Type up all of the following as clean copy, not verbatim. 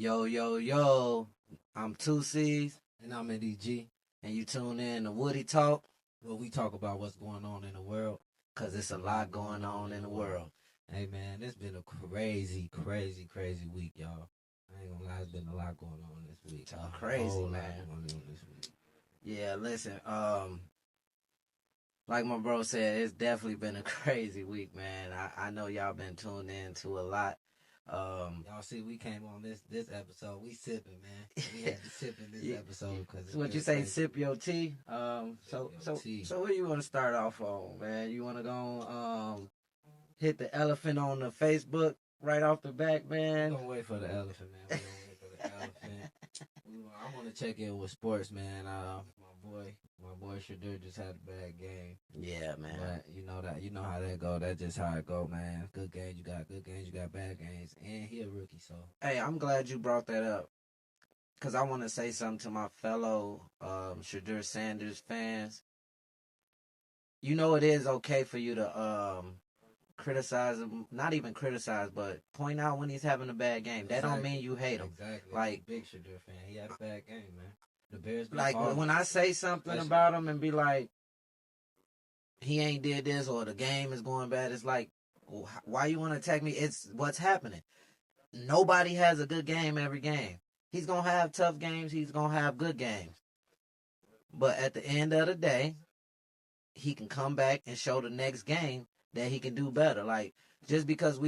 Yo, yo, yo. I'm 2C's. And I'm NDG. And you tune in to Woody Talk, where we talk about what's going on in the world, because it's a lot going on in the world. Hey, man, it's been a crazy, crazy, crazy week, y'all. I ain't gonna lie, it's been a lot going on this week. Crazy, man. Going on this week. Yeah, listen, like my bro said, it's definitely been a crazy week, man. I know y'all been tuned in to a lot. Y'all see, we came on this episode. We sipping, man. We had to sip in this episode because what you say, crazy. Sip your tea. So what do you want to start off on, man? You want to go hit the elephant on the Facebook right off the back, man? Don't wait for the elephant, man. We don't wait for the elephant. I want to check in with sports, man. My boy Shadur just had a bad game. Yeah, man. But you know how that go. That's just how it go, man. Good games, you got good games, you got bad games, and he a rookie. So hey, I'm glad you brought that up, cause I want to say something to my fellow Shadur Sanders fans. You know it is okay for you to criticize him, not even criticize, but point out when he's having a bad game. That don't mean you hate him. Exactly. Like big Shadur fan, he had a bad game, man. The Bears like when I say something about him and be like, he ain't did this or the game is going bad, it's like, why you want to attack me? It's what's happening. Nobody has a good game every game. He's going to have tough games. He's going to have good games. But at the end of the day, he can come back and show the next game that he can do better. Like, just because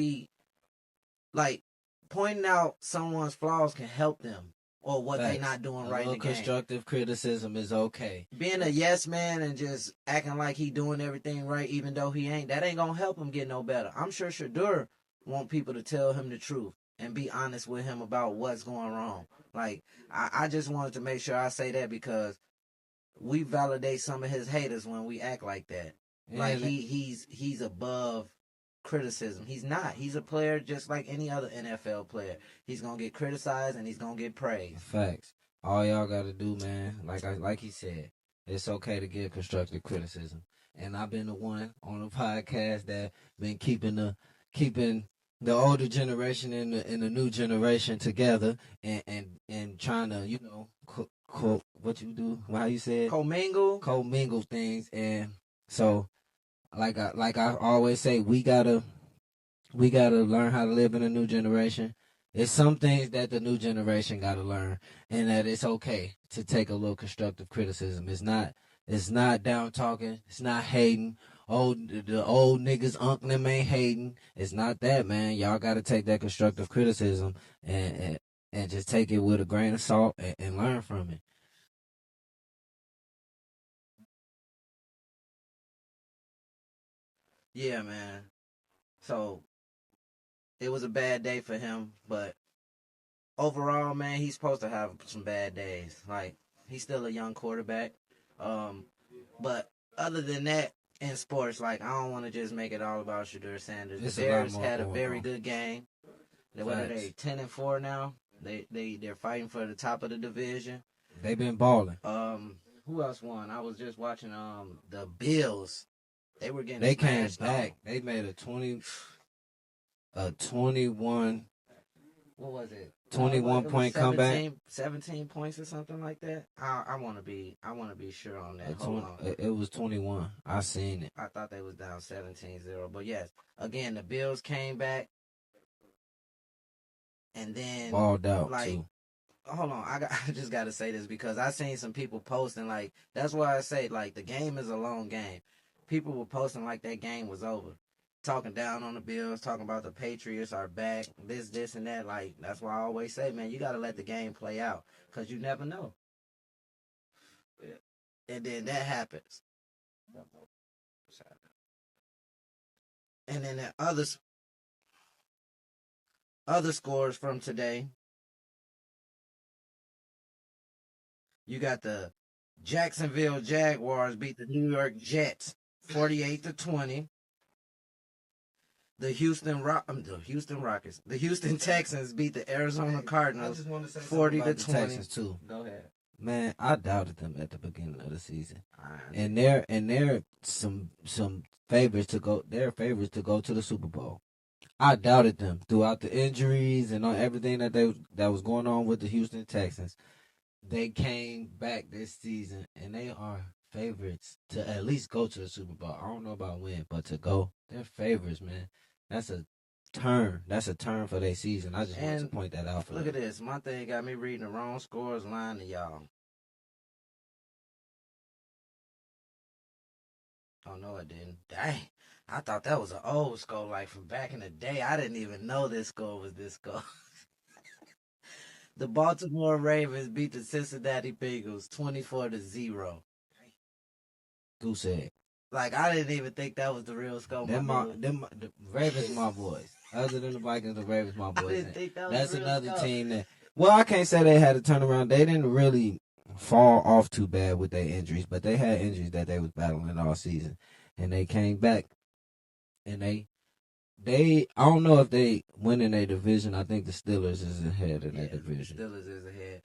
pointing out someone's flaws can help them or what they not doing right in the game. Constructive criticism is okay. Being a yes man and just acting like he doing everything right even though he ain't, that ain't going to help him get no better. I'm sure Shadur want people to tell him the truth and be honest with him about what's going wrong. Like, I just wanted to make sure I say that because we validate some of his haters when we act like that. Like he's above criticism. He's not. He's a player just like any other NFL player. He's gonna get criticized and he's gonna get praised. Facts. All y'all gotta do, man, like he said, it's okay to give constructive criticism. And I've been the one on the podcast that been keeping the older generation and the new generation together and trying to what you do, how you said, commingle things. And so like I always say, we gotta learn how to live in a new generation. It's some things that the new generation gotta learn, and that it's okay to take a little constructive criticism. It's not down talking. It's not hating. Oh, the old niggas, uncle them ain't hating. It's not that, man. Y'all gotta take that constructive criticism and just take it with a grain of salt and learn from it. Yeah, man. So it was a bad day for him, but overall, man, he's supposed to have some bad days. Like, he's still a young quarterback. But other than that, in sports, like, I don't want to just make it all about Shadur Sanders. The Bears had a very good game. What are they, 10-4 now? They're fighting for the top of the division. They've been balling. Who else won? I was just watching the Bills. They were getting smashed. They came back. They made a 21. What was it? 21 point comeback. 17 points or something like that. I want to be sure on that. Hold on. It was 21. I seen it. I thought they was down 17-0. But yes, again, the Bills came back and then balled out too. Hold on, I just got to say this because I seen some people posting like, that's why I say like the game is a long game. People were posting like that game was over, talking down on the Bills, talking about the Patriots are back, this and that. Like, that's why I always say, man, you got to let the game play out because you never know. And then that happens. And then the other scores from today, you got the Jacksonville Jaguars beat the New York Jets 48-20. The Houston Rockets. The Houston Texans beat the Arizona Cardinals 40-20. Texans too. Go ahead. Man, I doubted them at the beginning of the season. And they're some favorites to go. They're favorites to go to the Super Bowl. I doubted them throughout the injuries and on everything that was going on with the Houston Texans. They came back this season, and they are favorites to at least go to the Super Bowl. I don't know about win, but to go, they're favorites, man. That's a turn. That's a turn for their season. I just want to point that out for Look at this. My thing got me reading the wrong scores line to y'all. Oh, no, it didn't. Dang. I thought that was an old score, like from back in the day. I didn't even know this score was this score. The Baltimore Ravens beat the Cincinnati Bengals 24-0. Goose egg. Like, I didn't even think that was the real score. The Ravens, my boys. Other than the Vikings, the Ravens, my boys. I didn't think that was That's the real another score. team that. Well, I can't say they had a turnaround. They didn't really fall off too bad with their injuries, but they had injuries that they was battling all season, and they came back, and they I don't know if they win in their division. I think the Steelers is ahead in their division. The Steelers is ahead.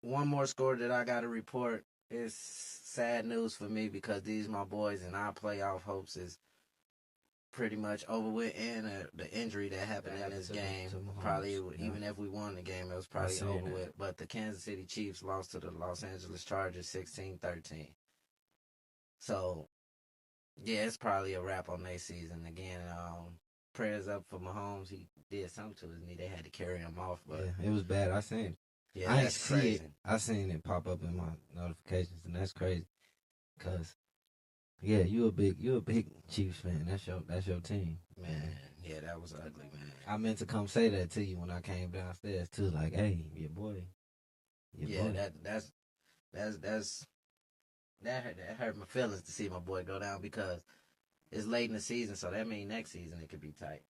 One more score that I got to report is sad news for me because these my boys and our playoff hopes is pretty much over with, and the injury that happened in this game probably even if we won the game, it was probably over with. But the Kansas City Chiefs lost to the Los Angeles Chargers 16-13. So yeah, it's probably a wrap on their season again. Prayers up for Mahomes. He did something to his knee. They had to carry him off, but yeah, it was bad. I seen it. Yeah, I ain't see it. I seen it pop up in my notifications, and that's crazy. Cause yeah, you a big Chiefs fan. That's your team, man. Yeah, that was ugly, man. I meant to come say that to you when I came downstairs too. Like, hey, your boy. That hurt my feelings to see my boy go down because it's late in the season, so that means next season it could be tight.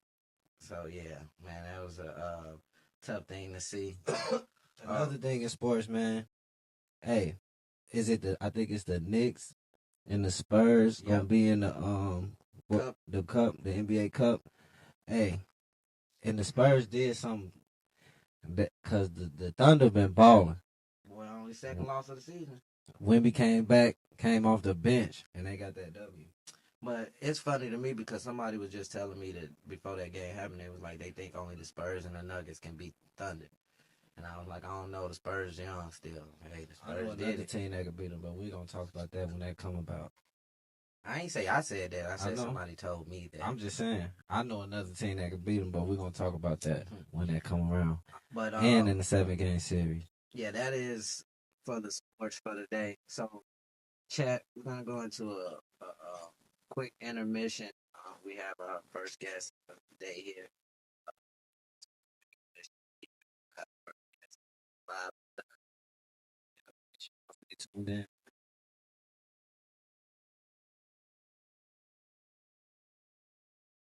So yeah, man, that was a tough thing to see. Another thing in sports, man. Hey, I think it's the Knicks and the Spurs gonna be in the cup, the NBA Cup. Hey, and the Spurs did something because the Thunder been balling. Boy, only second loss of the season. Wemby came off the bench, and they got that W. But it's funny to me because somebody was just telling me that before that game happened, it was like they think only the Spurs and the Nuggets can beat the Thunder. And I was like, I don't know, the Spurs young still. Hey, the Spurs did it. Team that could beat them, but we're going to talk about that when that come about. I ain't say I said that. I said somebody told me that. I'm just saying, I know another team that could beat them, but we're going to talk about that when that come around. But and in the 7-game series. Yeah, that is for the sports for the day. So, chat, we're going to go into a quick intermission. We have our first guest of the day here.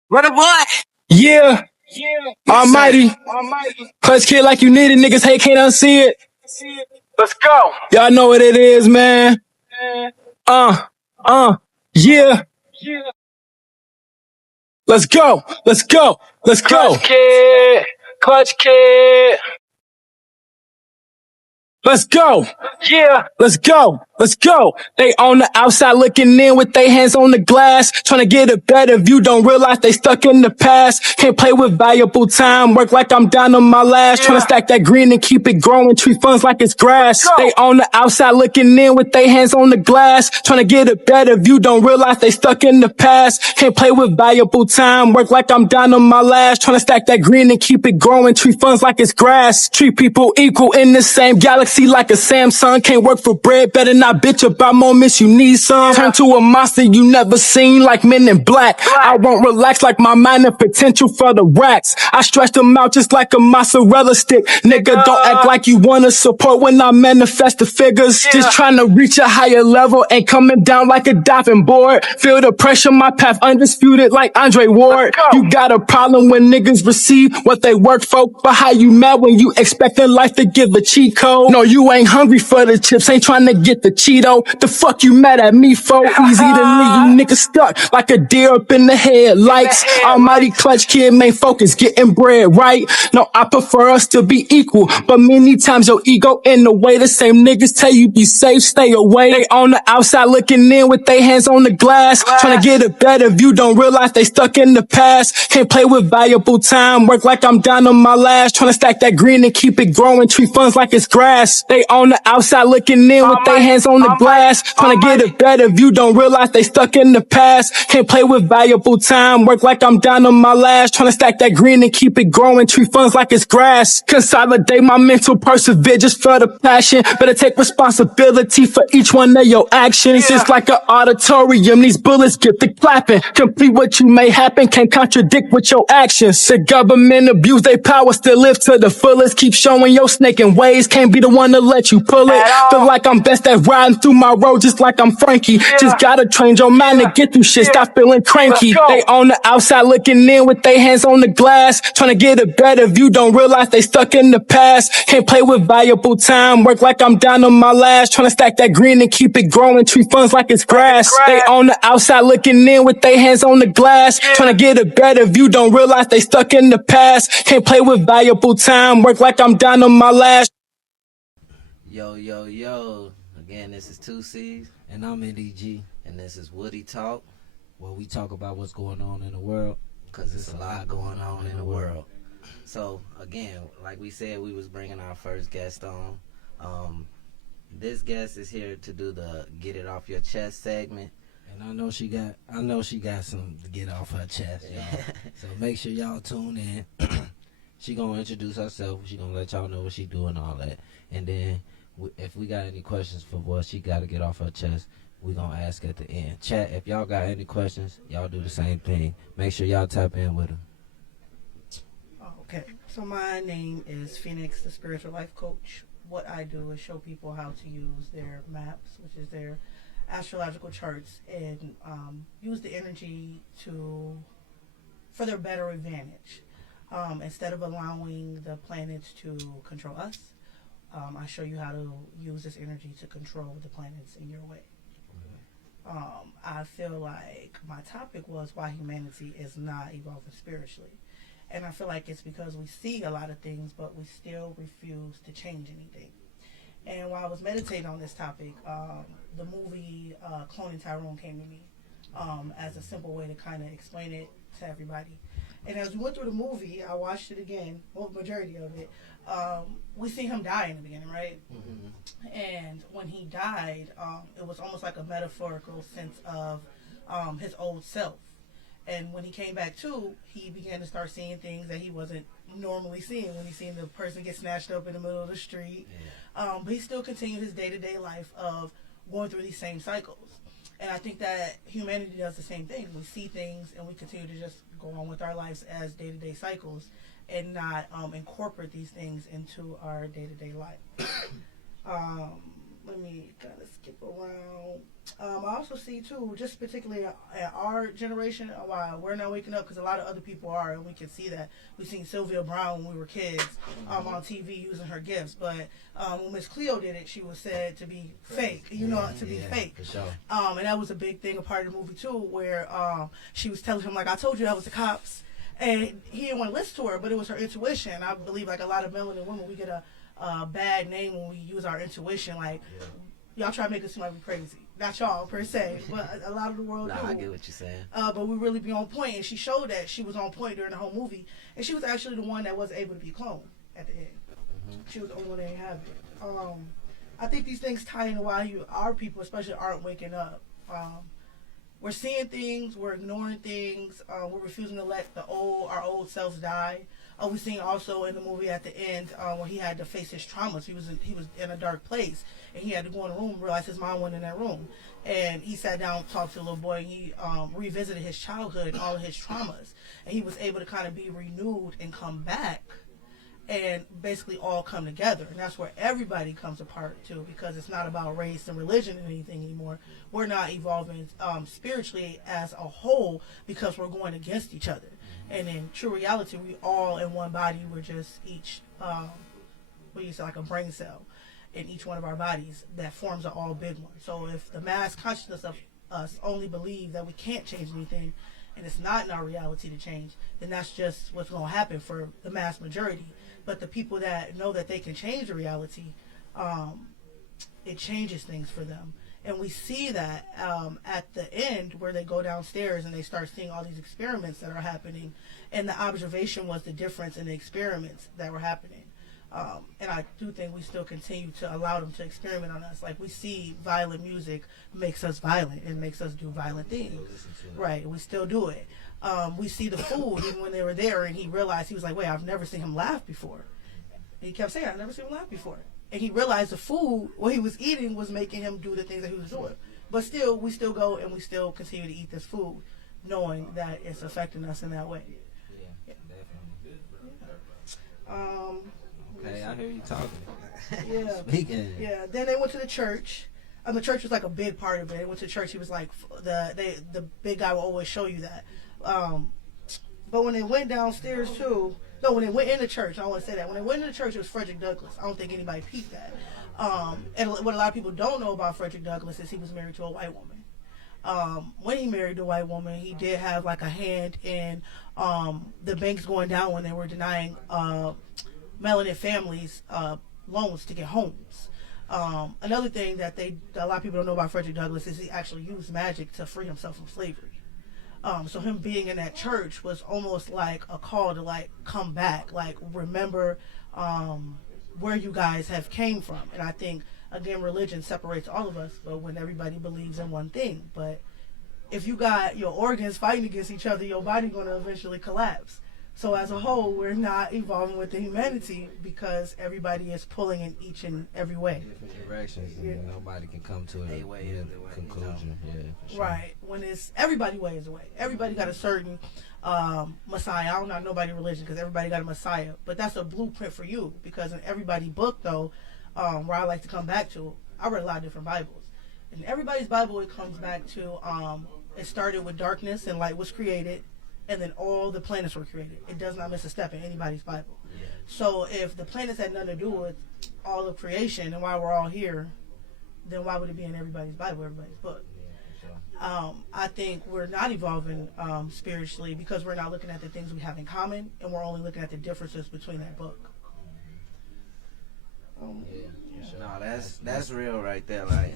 Brother boy. Yeah. Almighty. Clutch kid like you need it. Niggas hate, can't unsee it. Let's go. Y'all know what it is, man. Yeah. Let's go. Clutch kid. Let's go. Yeah. Let's go. They on the outside looking in with their hands on the glass. Trying to get a better view. Don't realize they stuck in the past. Can't play with valuable time. Work like I'm down on my last. Trying to stack that green and keep it growing. Treat funds like it's grass. They on the outside looking in with their hands on the glass. Trying to get a better view. Don't realize they stuck in the past. Can't play with valuable time. Work like I'm down on my last. Trying to stack that green and keep it growing. Treat funds like it's grass. Treat people equal in the same galaxy like a Samsung. Can't work for bread. Better not bitch about moments, you need some. Turn to a monster you never seen like Men in Black. I won't relax like my mind and potential for the racks. I stretch them out just like a mozzarella stick. Nigga, don't act like you wanna support when I manifest the figures. Just trying to reach a higher level and coming down like a diving board. Feel the pressure, my path undisputed like Andre Ward. You got a problem when niggas receive what they work for, but how you mad when you expecting life to give a cheat code? know you ain't hungry for the chips, ain't trying to get the Cheeto. The fuck you mad at me for? Easy to leave you niggas stuck like a deer up in the headlights. Almighty clutch kid, main focus, getting bread right. No, I prefer us to be equal, but many times your ego in the way. The same niggas tell you be safe, stay away. They on the outside looking in with their hands on the glass, trying to get a better view, don't realize they stuck in the past. Can't play with valuable time, work like I'm down on my last, trying to stack that green and keep it growing, treat funds like it's grass. They on the outside looking in with their hands on the glass, trying to get a better view, don't realize they stuck in the past. Can't play with valuable time, work like I'm down on my last, trying to stack that green and keep it growing, treat funds like it's grass. Consolidate my mental, persevere just for the passion. Better take responsibility for each one of your actions. It's like an auditorium, these bullets get the clapping. Complete what you may happen, can't contradict with your actions. The government abuse their power, still live to the fullest. Keep showing your snaking ways, can't be the one to let you pull it. Feel like I'm best at riding through my road just like I'm Frankie. Just gotta train your mind to get through shit, stop feeling cranky. They on the outside looking in with their hands on the glass, trying to get a better view, don't realize they stuck in the past. Can't play with valuable time, work like I'm down on my last, trying to stack that green and keep it growing, treat funds like it's grass. They on the outside looking in with their hands on the glass, trying to get a better view, don't realize they stuck in the past. Can't play with valuable time, work like I'm down on my last. Yo, yo, yo. Again, this is 2C's. And I'm NDG. And this is Woody Talk, where we talk about what's going on in the world. Because there's a lot going on in the world. So, again, like we said, we was bringing our first guest on. This guest is here to do the Get It Off Your Chest segment. And I know she got some to get off her chest, y'all. So make sure y'all tune in. She gonna introduce herself. She gonna let y'all know what she do and all that. And then if we got any questions for what she got to get off her chest, we gonna ask at the end. Chat, if y'all got any questions, y'all do the same thing. Make sure y'all tap in with her. Okay, so my name is Phoenix, the Spiritual Life Coach. What I do is show people how to use their maps, which is their astrological charts, and use the energy for their better advantage. Instead of allowing the planets to control us, I show you how to use this energy to control the planets in your way. I feel like my topic was why humanity is not evolving spiritually. And I feel like it's because we see a lot of things, but we still refuse to change anything. And while I was meditating on this topic, the movie Cloning Tyrone came to me as a simple way to kind of explain it to everybody. And as we went through the movie, I watched it again, well, majority of it, we see him die in the beginning, right? Mm-hmm. And when he died, it was almost like a metaphorical sense of his old self. And when he came back to, he began to start seeing things that he wasn't normally seeing when he seen the person get snatched up in the middle of the street. Yeah. But he still continued his day-to-day life of going through these same cycles. And I think that humanity does the same thing. We see things and we continue to just go on with our lives as day-to-day cycles and not incorporate these things into our day-to-day life. Let me kind of skip around. I also see, too, just particularly at our generation, why we're not waking up, because a lot of other people are, and we can see that. We've seen Sylvia Brown when we were kids on TV using her gifts, but when Miss Cleo did it, she was said to be fake, to be fake. For sure. And that was a big thing, a part of the movie, too, where she was telling him, like, I told you that was the cops, and he didn't want to listen to her, but it was her intuition. I believe, like, a lot of melanin women, we get a bad name when we use our intuition, like, y'all try to make us seem like we're crazy. Not y'all, per se, but a lot of the world do. I get what you're saying. But we really be on point, and she showed that she was on point during the whole movie, and she was actually the one that was able to be cloned at the end. Mm-hmm. She was the only one that didn't have it. I think these things tie into why our people, especially, aren't waking up. We're seeing things, we're ignoring things, we're refusing to let our old selves die. We seen also in the movie at the end when he had to face his traumas. He was in a dark place, and he had to go in a room, realize his mom wasn't in that room. And he sat down, talked to the little boy, and he revisited his childhood and all of his traumas. And he was able to kind of be renewed and come back and basically all come together. And that's where everybody comes apart, too, because it's not about race and religion and anything anymore. We're not evolving spiritually as a whole because we're going against each other. And in true reality, we all in one body. We're just each, like a brain cell. in each one of our bodies that forms an all big one. So if the mass consciousness of us only believe that we can't change anything and it's not in our reality to change, then that's just what's going to happen for the mass majority. But the people that know that they can change the reality, it changes things for them. And we see that at the end where they go downstairs and they start seeing all these experiments that are happening. And the observation was the difference in the experiments that were happening. And I do think we still continue to allow them to experiment on us. Like, we see violent music makes us violent and makes us do violent things. Right, we still do it. We see the food, even when they were there, and he realized, he was like, wait, I've never seen him laugh before. And he kept saying, I've never seen him laugh before. And he realized the food, what he was eating, was making him do the things that he was doing. But still, we still go and we still continue to eat this food, knowing that it's affecting us in that way. Yeah, definitely. Okay, I hear you talking. Yeah. Speaking. Yeah. Then they went to the church. The church was like a big part of it. They went to church. He was like, the big guy will always show you that. But when they went downstairs too, no, when they went into church, I don't want to say that. When they went into church, it was Frederick Douglass. I don't think anybody peeped that. And what a lot of people don't know about Frederick Douglass is he was married to a white woman. When he married the white woman, he did have like a hand in the banks going down when they were denying melanin families loans to get homes. Another thing that a lot of people don't know about Frederick Douglass is he actually used magic to free himself from slavery. So him being in that church was almost like a call to like come back, like remember where you guys have came from. And I think again, religion separates all of us, but when everybody believes in one thing. But if you got your organs fighting against each other, your body going to eventually collapse. So as a whole, we're not evolving with the humanity because everybody is pulling in each and every way. Different directions, and nobody can come to a conclusion. Yeah, for sure. Right. When it's everybody way is the way. Everybody got a certain Messiah. I don't know nobody religion because everybody got a Messiah, but that's a blueprint for you because in everybody book though, where I like to come back to, I read a lot of different Bibles. In everybody's Bible, it comes back to it started with darkness and light was created. And then all the planets were created. It does not miss a step in anybody's Bible. Yeah. So if the planets had nothing to do with all of creation and why we're all here, then why would it be in everybody's Bible, everybody's book? Yeah, sure. I think we're not evolving spiritually because we're not looking at the things we have in common, and we're only looking at the differences between that book. Sure. No, that's real right there. Like,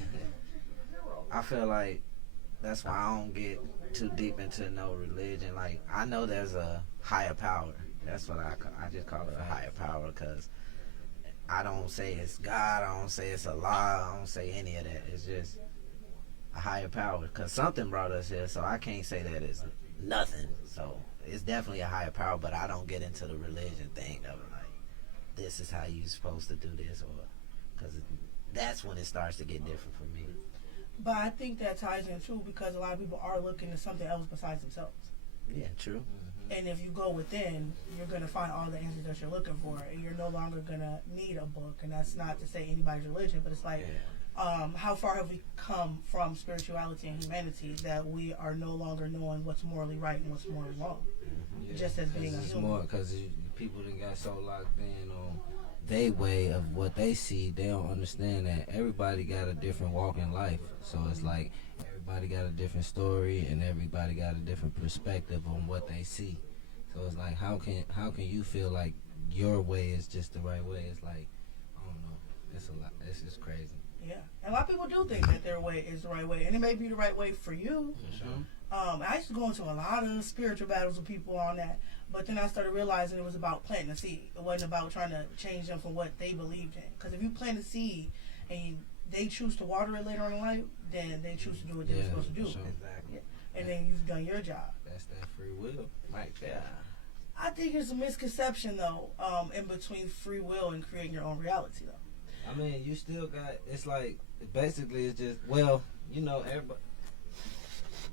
I feel like that's why I don't get too deep into no religion. Like, I know there's a higher power. That's what I just call it, a higher power, because I don't say it's God, I don't say it's Allah, I don't say any of that. It's just a higher power, because something brought us here, so I can't say that it's nothing. So it's definitely a higher power, but I don't get into the religion thing of like, this is how you're supposed to do this, or because that's when it starts to get different for me. But I think that ties in too because a lot of people are looking to something else besides themselves. Yeah, true. Mm-hmm. And if you go within, you're going to find all the answers that you're looking for, and you're no longer going to need a book. And that's not to say anybody's religion, but it's like, how far have we come from spirituality and humanity that we are no longer knowing what's morally right and what's morally wrong? Mm-hmm. Yeah. Just as being a human. More because people done got so locked in on they way of what they see, they don't understand that everybody got a different walk in life. So it's like everybody got a different story and everybody got a different perspective on what they see. So it's like how can you feel like your way is just the right way? It's like, I don't know. It's a lot. It's just crazy. Yeah. And a lot of people do think that their way is the right way, and it may be the right way for you. For sure. I used to go into a lot of spiritual battles with people on that. But then I started realizing it was about planting a seed. It wasn't about trying to change them from what they believed in. Because if you plant a seed and they choose to water it later on in life, then they choose to do what they're supposed to do. Sure. Exactly. And then you've done your job. That's that free will right there. I think there's a misconception, though, in between free will and creating your own reality, though. I mean, you still got, it's like, basically it's just, well, you know,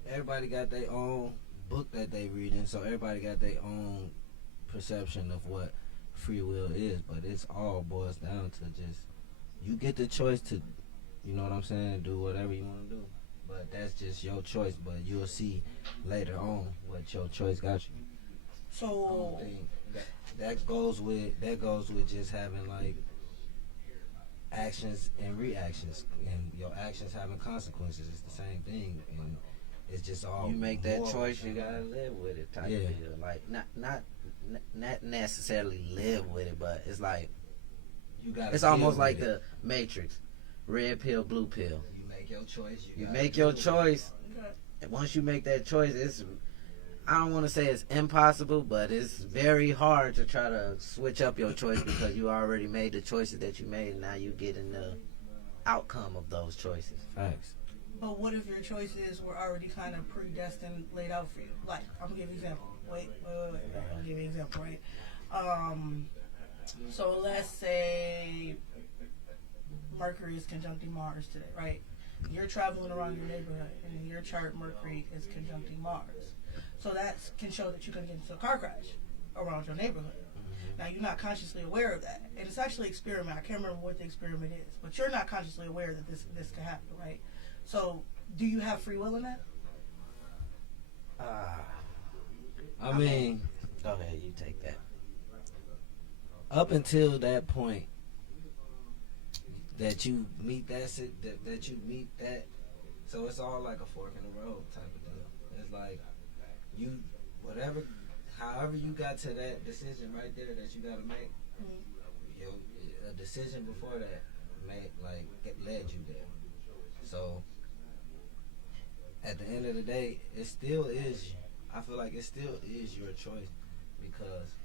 everybody got their own book that they reading, so everybody got their own perception of what free will is, but it's all boils down to just you get the choice to, you know what I'm saying, do whatever you want to do, but that's just your choice. But you'll see later on what your choice got you. So that goes with just having like actions and reactions, and your actions having consequences. It's the same thing, and it's just all. You make that choice, you gotta live with it. Type of deal. Like not necessarily live with it, but it's like you got. It's almost like the Matrix, red pill, blue pill. You make your choice. You make your choice. And once you make that choice, it's, I don't want to say it's impossible, but it's very hard to try to switch up your choice because you already made the choices that you made, and now you get in the outcome of those choices. Facts. But what if your choices were already kind of predestined, laid out for you? Like, I'm gonna give you an example. Wait. I'm gonna give you an example, right? So let's say Mercury is conjuncting Mars today, right? You're traveling around your neighborhood, and in your chart, Mercury is conjuncting Mars. So that can show that you can get into a car crash around your neighborhood. Now, you're not consciously aware of that. And it's actually an experiment. I can't remember what the experiment is. But you're not consciously aware that this could happen, right? So, do you have free will in that? I mean, go ahead, you take that. Up until that point, that you meet that you meet that, so it's all like a fork in the road type of deal. It's like you, whatever, however you got to that decision right there that you got to make, a decision before that led you there. So at the end of the day, it still is. I feel like it still is your choice because,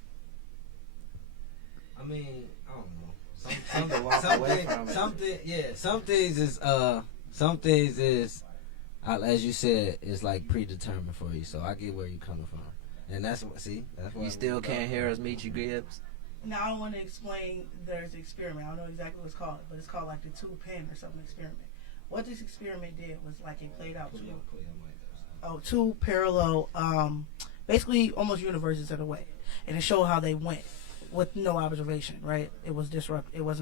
I mean, I don't know. Some things is, as you said, is like predetermined for you. So I get where you're coming from, and that's why you still can't hear us, meet you, Gibbs. Now I want to explain. There's an experiment. I don't know exactly what it's called, but it's called like the 2-pin or something experiment. What this experiment did was like it played out two parallel, basically almost universes in a way, and it showed how they went with no observation, right? It wasn't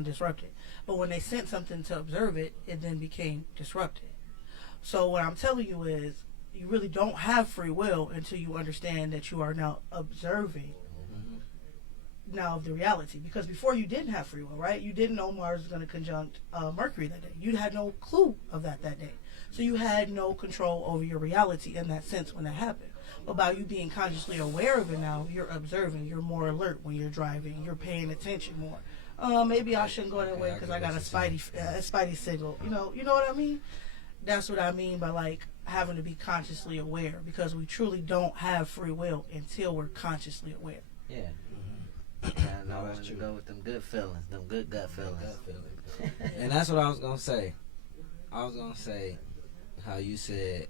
disrupted. But when they sent something to observe it, it then became disrupted. So what I'm telling you is you really don't have free will until you understand that you are now observing now the reality. Because before you didn't have free will, right? You didn't know Mars was going to conjunct Mercury that day. You had no clue of that day. So you had no control over your reality in that sense when that happened. But by you being consciously aware of it now, you're observing, you're more alert when you're driving, you're paying attention more. Maybe I shouldn't go that way because I got a spidey signal. You know what I mean? That's what I mean by like having to be consciously aware, because we truly don't have free will until we're consciously aware. Yeah. I want to go with them good feelings, them good gut feelings. And that's what I was gonna say. How you said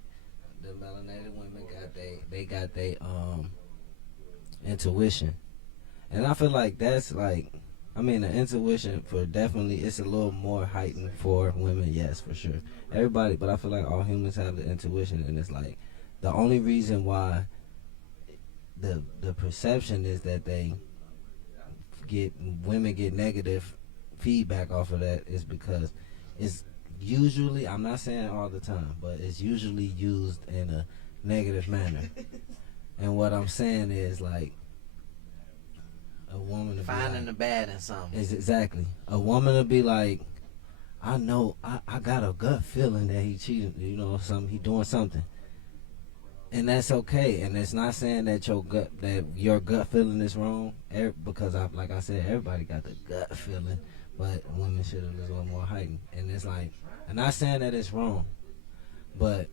the melanated women got their intuition, and I feel like that's like, I mean, the intuition for definitely, it's a little more heightened for women, yes, for sure. Everybody, but I feel like all humans have the intuition, and it's like the only reason why the perception is that women get negative feedback off of that is because it's usually, I'm not saying all the time, but it's usually used in a negative manner. And what I'm saying is like a woman to finding the bad in something. Is exactly a woman to be like, I know, I got a gut feeling that he cheating, he doing something, and that's okay. And it's not saying that your gut feeling is wrong, because like I said, everybody got the gut feeling, but women should have a little more heightened. And it's like, I'm not saying that it's wrong, but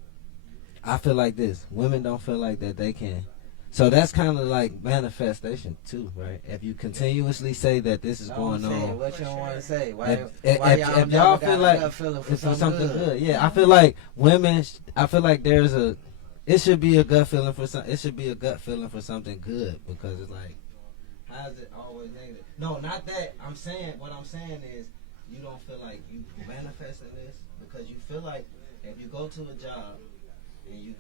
I feel like this: women don't feel like that they can. So that's kind of like manifestation too, right? If you continuously say that this is going on, what you don't want to say? If y'all feel like it's for something good, yeah, I feel like women. I feel like it should be a gut feeling for some. It should be a gut feeling for something good, because it's like, how is it always negative? No, not that. What I'm saying is, you don't feel like you manifesting this because you feel like if you go to a job and you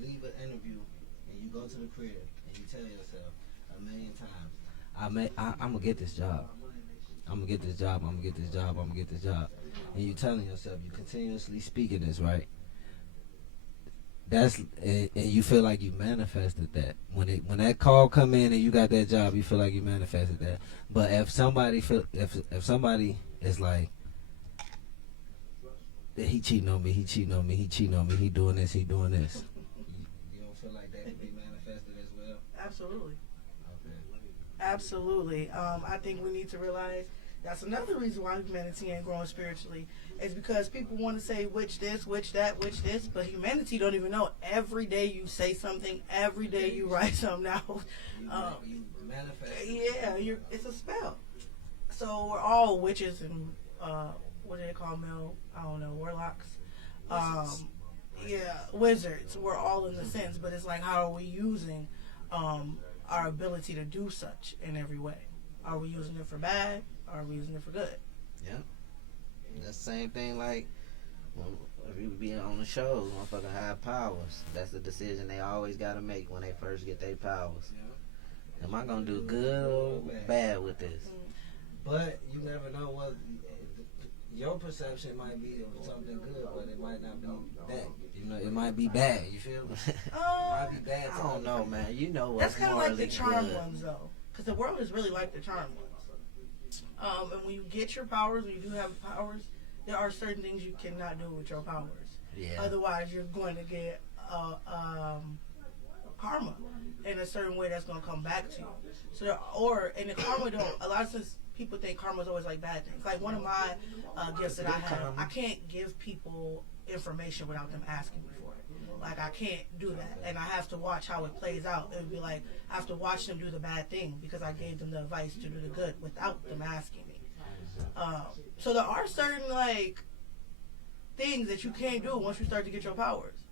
leave an interview. You go to the crib and you tell yourself 1,000,000 times, I'm gonna get this job. I'm gonna get this job. I'm gonna get this job. I'm gonna get this job. And you telling yourself, you continuously speaking this, right? And you feel like you manifested that. When that call come in and you got that job, you feel like you manifested that. But if somebody is like, he cheating on me, he cheating on me, he cheating on me, he doing this, he doing this. You don't feel like that could be manifested as well? Absolutely. Okay. Absolutely. I think we need to realize that's another reason why humanity ain't growing spiritually. Is because people want to say which this, which that, which this, but humanity don't even know. Every day you say something, every day you write something out. You manifest. Yeah, it's a spell. So we're all witches and what do they call them? I don't know, warlocks. Yeah, wizards. We're all in the sense, but it's like, how are we using our ability to do such in every way? Are we using it for bad? Or are we using it for good? Yeah. The same thing like if you be on the shows, motherfucker have powers. That's the decision they always got to make when they first get their powers. Yeah. Am I gonna do good or bad with this? But you never know what your perception might be of something good, but it might not be that. You know, it might be bad. You feel me? It might be bad. I don't know, man. You know what's that's kind of like the charm good. Ones, though, because the world is really like the charm ones. And when you get your powers, when you do have powers, there are certain things you cannot do with your powers. Yeah. Otherwise, you're going to get karma in a certain way that's going to come back to you. So, and the karma don't. A lot of times, people think karma is always like bad things. Like one of my gifts that I have, I can't give people information without them asking me for it. Like I can't do that, and I have to watch how it plays out. It would be like I have to watch them do the bad thing because I gave them the advice to do the good without them asking me. So there are certain like things that you can't do once you start to get your powers,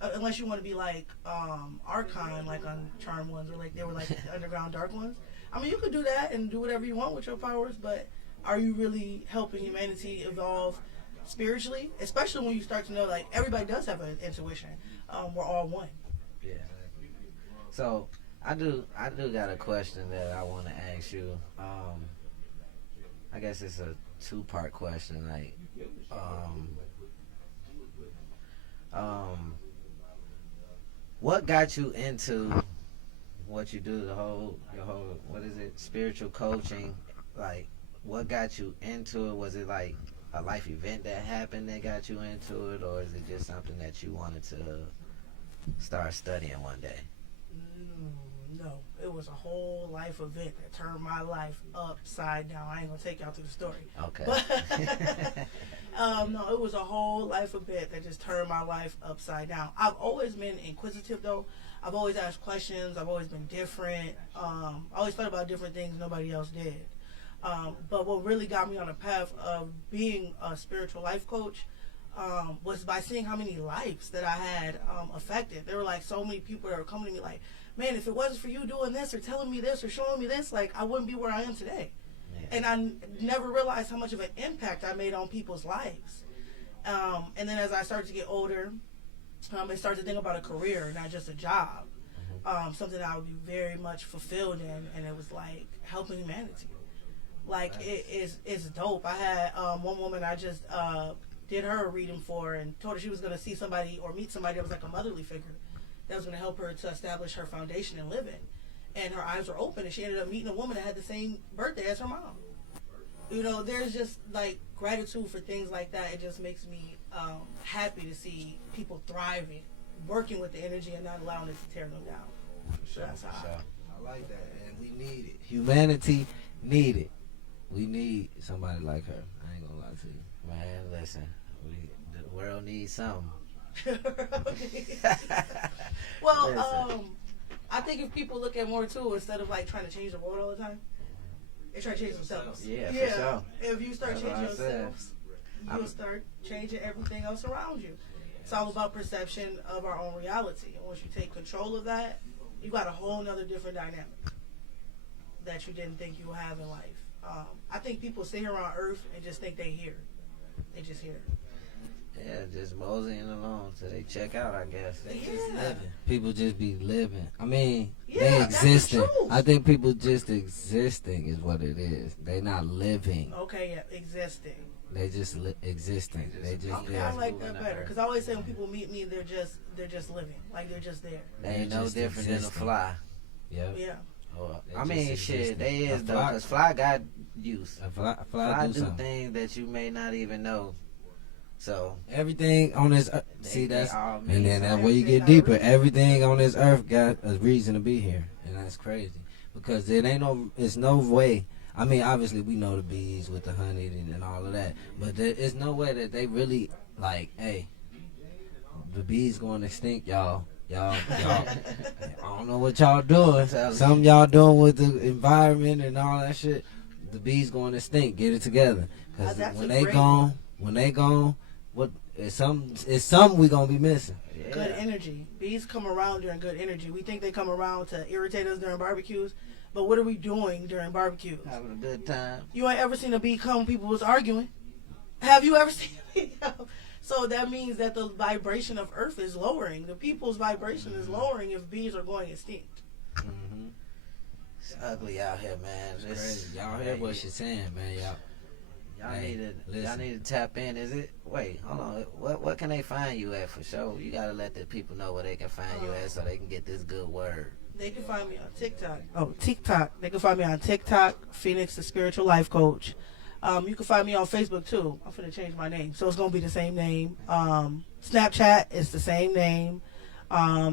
unless you want to be like Archon, like on Charm Ones, or like they were like underground dark ones. I mean, you could do that and do whatever you want with your powers, but are you really helping humanity evolve spiritually? Especially when you start to know, like, everybody does have an intuition. We're all one. Yeah. So I do got a question that I want to ask you. I guess it's a 2-part question. Like, what got you into what you do? Your whole what is it? Spiritual coaching. Like, what got you into it? Was it like a life event that happened that got you into it, or is it just something that you wanted to start studying one day? No, it was a whole life event that turned my life upside down. I ain't gonna take y'all through the story. Okay. But no, it was a whole life event that just turned my life upside down. I've always been inquisitive, though. I've always asked questions. I've always been different. I always thought about different things nobody else did. But what really got me on the path of being a spiritual life coach was by seeing how many lives that I had affected. There were like so many people that were coming to me like, man, if it wasn't for you doing this or telling me this or showing me this, like I wouldn't be where I am today. Yeah. And I never realized how much of an impact I made on people's lives. And then as I started to get older, I started to think about a career, not just a job. Something that I would be very much fulfilled in, and it was like helping humanity. Like, nice. It's dope. I had one woman I just did her a reading for and told her she was going to see somebody or meet somebody that was like a motherly figure that was going to help her to establish her foundation in living. And her eyes were open, and she ended up meeting a woman that had the same birthday as her mom. You know, there's just like gratitude for things like that. It just makes me happy to see people thriving, working with the energy and not allowing it to tear them down. Sure, that's how I like that, and we need it. Humanity need it. We need somebody like her. I ain't gonna lie to you. Man, listen, the world needs something. Well, I think if people look at more too, instead of like trying to change the world all the time, they try to change themselves. Yeah, for sure. If you start changing yourselves, you'll start changing everything else around you. It's all about perception of our own reality. And once you take control of that, you got a whole nother different dynamic that you didn't think you would have in life. I think people sit here on Earth and just think they here. They just here. Yeah, just moseying along till they check out, I guess. They just living. People just be living. I mean, they existing. I think people just existing is what it is. They not living. Okay, yeah, existing. They just existing. They just okay, I like that better. Because I always say when people meet me, they're just living. Like they're just there. They ain't no different than a fly. Yep. Yeah. I mean, shit, they is though, because fly got use. Fly do things that you may not even know So everything on this earth, see that's, and then that way you get deeper. Everything on this earth got a reason to be here, and that's crazy because it's no way. I mean, obviously we know the bees with the honey and all of that, but there is no way that they really like, hey, the bees going extinct, y'all. I don't know what y'all doing. Something y'all doing with the environment and all that shit. The bees going extinct. Get it together, because when they gone. What it's something we gonna be missing. Yeah. Good energy. Bees come around during good energy. We think they come around to irritate us during barbecues, but what are we doing during barbecues? Having a good time. You ain't ever seen a bee come when people was arguing. Have you ever seen a bee come? So that means that the vibration of Earth is lowering. The people's vibration is lowering if bees are going extinct. Mm-hmm. It's ugly out here, man. It's crazy. Y'all hear what she's saying, man. Y'all need to tap in. Wait, hold on. What can they find you at for sure? You gotta let the people know where they can find you at so they can get this good word. They can find me on TikTok. TikTok. They can find me on TikTok, Phoenix the Spiritual Life Coach. You can find me on Facebook too. I'm finna change my name, so it's gonna be the same name. Snapchat is the same name.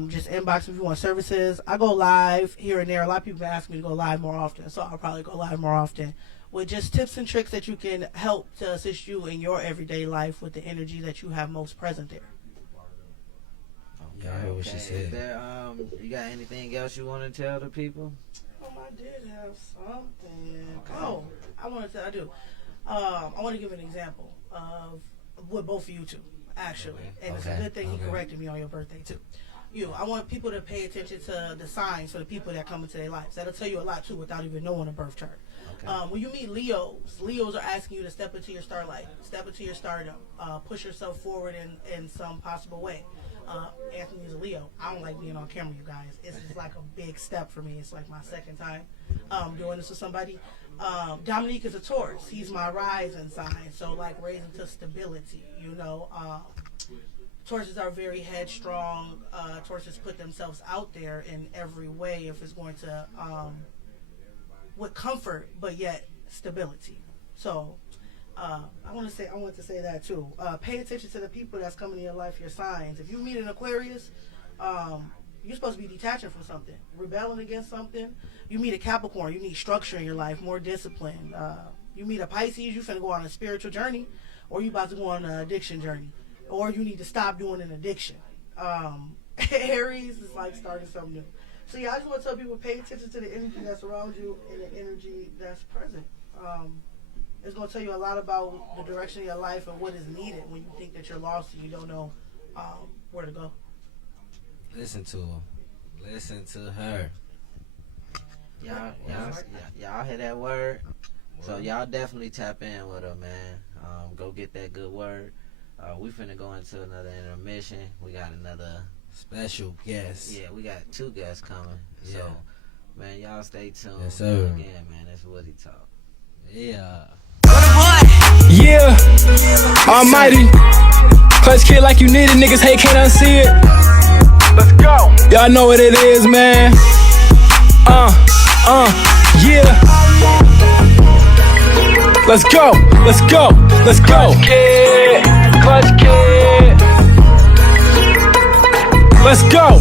Just inbox if you want services. I go live here and there. A lot of people ask me to go live more often, so I'll probably go live more often with just tips and tricks that you can help to assist you in your everyday life with the energy that you have most present there. Okay, I heard what she said. Is there, you got anything else you want to tell the people? I did have something. Okay. I do. I want to give an example of with both of you two, actually. Okay. And it's a good thing he corrected me on your birthday, too. I want people to pay attention to the signs for the people that come into their lives. That'll tell you a lot, too, without even knowing a birth chart. Okay. When you meet Leos are asking you to step into your star light, step into your stardom, push yourself forward in some possible way. Anthony is a Leo. I don't like being on camera, you guys. It's just like a big step for me. It's like my second time doing this with somebody. Dominique is a Taurus. He's my rising sign. So like raising to stability, Tauruses are very headstrong. Tauruses put themselves out there in every way if it's going to, with comfort, but yet stability. So I want to say that too. Pay attention to the people that's coming in your life, your signs. If you meet an Aquarius, you're supposed to be detaching from something, rebelling against something. You meet a Capricorn, you need structure in your life, more discipline. You meet a Pisces, you finna go on a spiritual journey, or you about to go on an addiction journey, or you need to stop doing an addiction. Aries is like starting something new. So yeah, I just want to tell people, pay attention to the energy that's around you and the energy that's present. It's going to tell you a lot about the direction of your life and what is needed when you think that you're lost and you don't know where to go. Listen to him. Listen to her. Y'all hear that word? So y'all definitely tap in with her, man. Go get that good word. We finna go into another intermission. We got another special guest. Yeah, we got 2 guests coming. Yeah. So, man, y'all stay tuned. Yes, sir. Again, man, that's Woody Talk. Yeah. Yeah, almighty. Clutch kid like you need it, niggas hate, can't unsee it. Let's go. Y'all know what it is, man. Yeah. Let's go, let's go, let's go. Clutch kid. Let's go.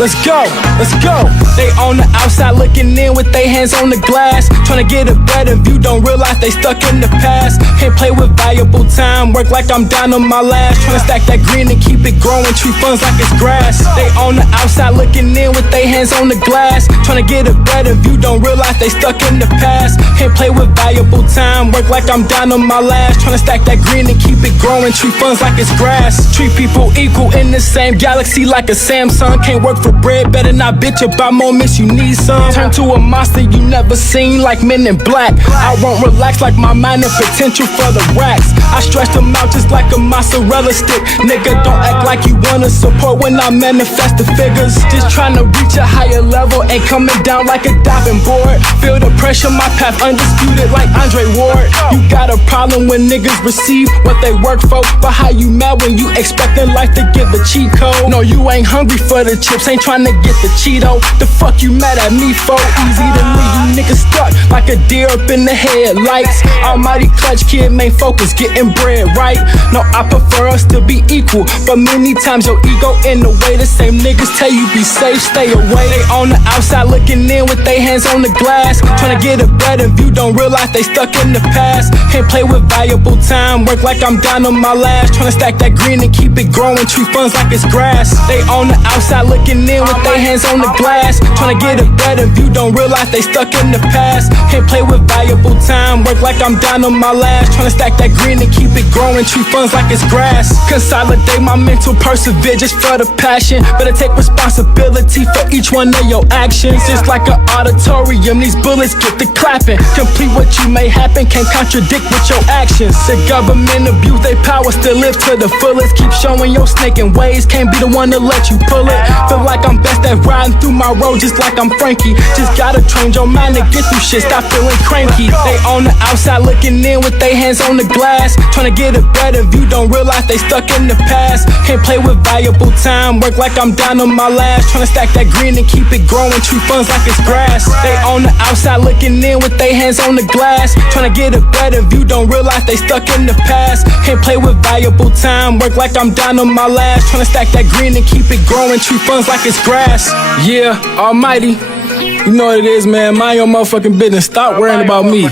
Let's go, let's go. They on the outside looking in with their hands on the glass, trying to get a better view, don't realize they stuck in the past. Can't play with valuable time, work like I'm down on my last, trying to stack that green and keep it growing, treat funds like it's grass. They on the outside looking in with their hands on the glass, trying to get a better view, don't realize they stuck in the past. Can't play with valuable time, work like I'm down on my last, trying to stack that green and keep it growing, treat funds like it's grass. Treat people equal in the same galaxy like a Samsung. Can't work for bread, better not bitch about moments, you need some. Turn to a monster you never seen like Men in Black. I won't relax like my mind and potential for the racks. I stretch them out just like a mozzarella stick. Nigga, don't act like you wanna support when I manifest the figures. Just trying to reach a higher level, ain't coming down like a diving board. Feel the pressure, my path undisputed like Andre Ward. You got a problem when niggas receive what they work for, but how you mad when you expecting life to give a cheat code? No, you ain't hungry for the chips, ain't tryna get the Cheeto. The fuck you mad at me for? Easy to leave you niggas stuck like a deer up in the headlights. Almighty clutch kid, main focus, getting bread right. No, I prefer us to be equal, but many times your ego in the way. The same niggas tell you be safe, stay away. They on the outside looking in with their hands on the glass, tryna get a better view, don't realize they stuck in the past. Can't play with valuable time, work like I'm down on my last, tryna stack that green and keep it growing, treat funds like it's grass. They on the outside looking in with their hands on the glass, tryna get a better view, don't realize they stuck in the past. Can't play with valuable time, work like I'm down on my last, tryna stack that green and keep it growing, treat funds like it's grass. Consolidate my mental, persevere just for the passion. Better take responsibility for each one of your actions. Just like an auditorium, these bullets get the clapping. Complete what you may happen, can't contradict with your actions. The government abuse their power, still live to the fullest. Keep showing your snaking ways, can't be the one to let you pull it. Feel like I'm best at riding through my road just like I'm Frankie. Just gotta train your mind to get through shit, stop feeling cranky. They on the outside looking in with their hands on the glass, tryna get a better view, don't realize they stuck in the past. Can't play with valuable time, work like I'm down on my last, tryna stack that green and keep it growing, treat funds like it's grass. They on the outside looking in with their hands on the glass, tryna get a better view, don't realize they stuck in the past. Can't play with valuable time, work like I'm down on my last, tryna stack that green and keep it growing, treat funds like it's grass. Yeah, almighty, you know what it is, man. Mind your motherfucking business. Stop worrying about me.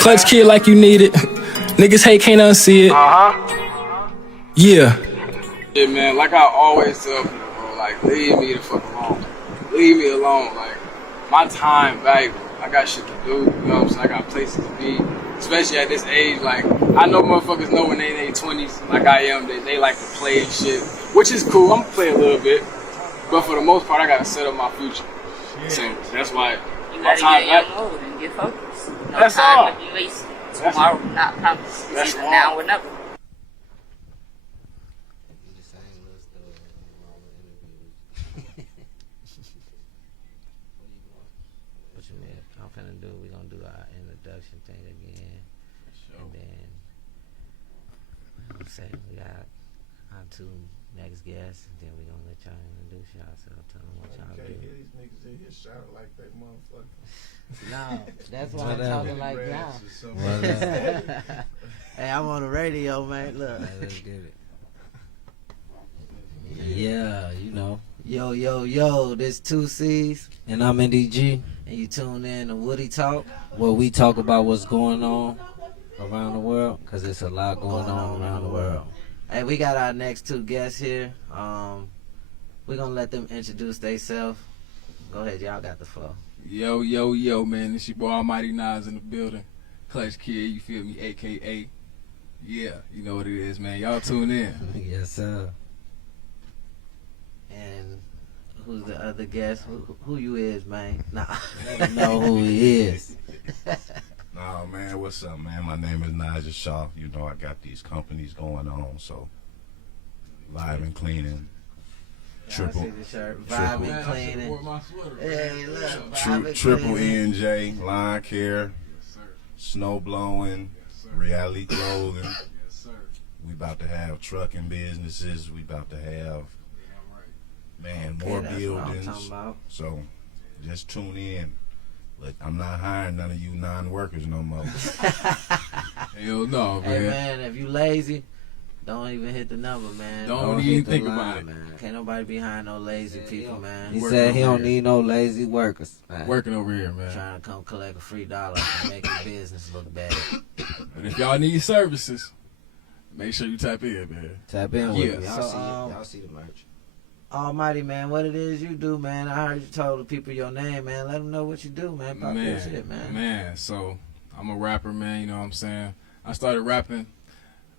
Clutch kid like you need it. Niggas hate, can't unsee it. Yeah. Yeah, man, like I always tell people, bro, like, leave me the fuck alone. Leave me alone. Like, my time valuable. I got shit to do, you know what I'm saying? I got places to be, especially at this age. Like, I know motherfuckers know when they in their 20s, like I am, they like to play and shit, which is cool. I'm gonna play a little bit, but for the most part, I gotta set up my future. So that's why you my gotta time get in your mode and get focused. No that's time all. to be wasted. Tomorrow not promised. It's either now or never. What you mean? I'm finna do. We gonna do our introduction thing again, and then I'm saying we got our two next guests, and then we gonna let y'all introduce yourself. Tell them what y'all do. Hear these niggas in here shouting like that motherfucker. No, that's why I'm talking like now. Hey, I'm on the radio, man. Look, let's get it. Yeah, you know. Yo, this 2C's. And I'm NDG, And you tune in to Woody Talk. where we talk about what's going on around the world, because there's a lot going on around the world. Hey, we got our next two guests here. We're going to let them introduce themselves. Go ahead, y'all got the flow. Yo, man, it's your boy Almighty Nas in the building. Clutch Kid, you feel me, a.k.a. Yeah, you know what it is, man. Y'all tune in. Yes, sir. And who's the other guest? Who you is, man? Nah. Let him know who he is. Nah, man, what's up, man? My name is Natja Shaw. You know, I got these companies going on, so live and cleaning. Triple, see the shirt. Vibing, cleaning. Hey, look. triple NJ, lawn care, snow blowing, reality clothing. We about to have trucking businesses. We about to have, man, more buildings. So just tune in. Look, I'm not hiring none of you non-workers no more. Hell no, man. Hey, man, if you lazy, don't even hit the number, man. Don't even think about it. Man. Can't nobody be hiring no lazy people, man. He said he don't need no lazy workers. Man. Working over here, man. Trying to come collect a free dollar and make your business look bad. And if y'all need services, make sure you tap in, man. Tap in with Yeah. me. Y'all see the merch. Almighty, man, what it is you do, man. I heard you told the people your name, man. Let them know what you do, man. Pop that shit, man. Man, so I'm a rapper, man, you know what I'm saying? I started rapping.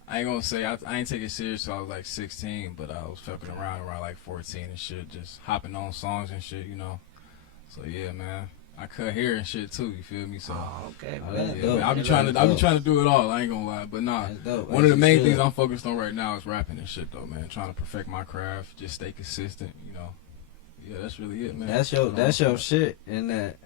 I ain't gonna say I ain't take it serious till I was like 16, but I was fucking around like 14 and shit, just hopping on songs and shit, you know. So yeah, man, I cut hair and shit too. You feel me? So okay, man. yeah, I be trying to do it all. I ain't gonna lie, but nah. One of the main things I'm focused on right now is rapping and shit, though, man. Trying to perfect my craft, just stay consistent, you know. Yeah, that's really it, man. That's your shit. And that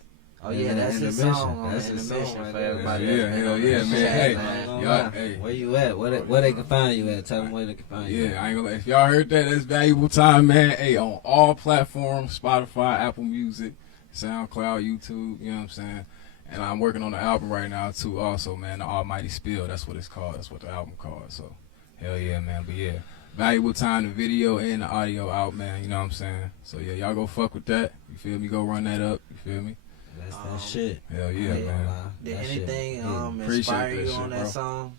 Oh yeah, that's his song on the intermission for everybody. Yeah, hell yeah, man. Hey, y'all, hey, where you at? Where they can find you at? Tell them where they can find you. Yeah, I ain't gonna. If y'all heard that, that's valuable time, man. Hey, on all platforms: Spotify, Apple Music, SoundCloud, YouTube. You know what I'm saying? And I'm working on the album right now too. Also, man, the Almighty Spill. That's what it's called. That's what the album called. So, hell yeah, man. But yeah, valuable time. The video and the audio out, man. You know what I'm saying? So yeah, y'all go fuck with that. You feel me? Go run that up. You feel me? That's that shit. Hell yeah, man. Did anything inspire you on that song?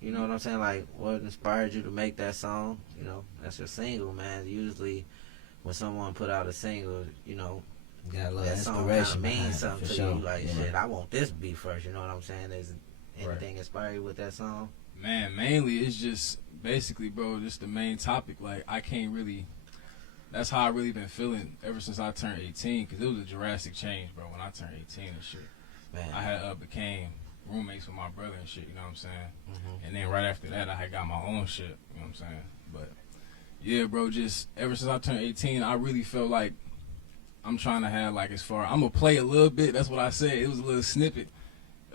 You know what I'm saying? Like, what inspired you to make that song? You know, that's your single, man. Usually, when someone put out a single, you know, got a little that song inspiration means something to you. Like, yeah. shit, I want this to be first. You know what I'm saying? Is anything inspire you with that song? Man, mainly it's just basically, bro, just the main topic. Like, I can't really. That's how I really been feeling ever since I turned 18, because it was a drastic change, bro, when I turned 18 and shit. Man. I had became roommates with my brother and shit, you know what I'm saying? Mm-hmm. And then right after that, I had got my own shit, you know what I'm saying? But, yeah, bro, just ever since I turned 18, I really felt like I'm trying to have, like, I'm going to play a little bit. That's what I said. It was a little snippet,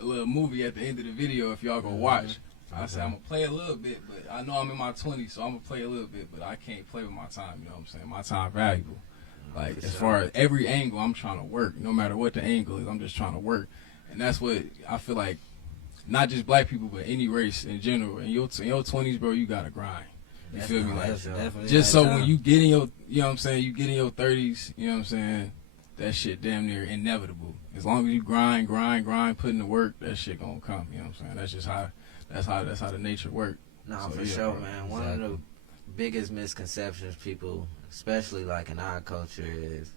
a little movie at the end of the video if y'all go watch. I said, I'm going to play a little bit, but I know I'm in my 20s, so I'm going to play a little bit, but I can't play with my time, you know what I'm saying? My time valuable. Like, as far as every angle, I'm trying to work. No matter what the angle is, I'm just trying to work. And that's what I feel like, not just black people, but any race in general. In your 20s, bro, you got to grind. You feel me? Like, just so when you get in your, you know what I'm saying, you get in your 30s, you know what I'm saying, that shit damn near inevitable. As long as you grind, put in the work, that shit gonna come, you know what I'm saying? That's just how... That's how the nature works. Nah, for sure, bro. Man. One of the biggest misconceptions people, especially like in our culture, is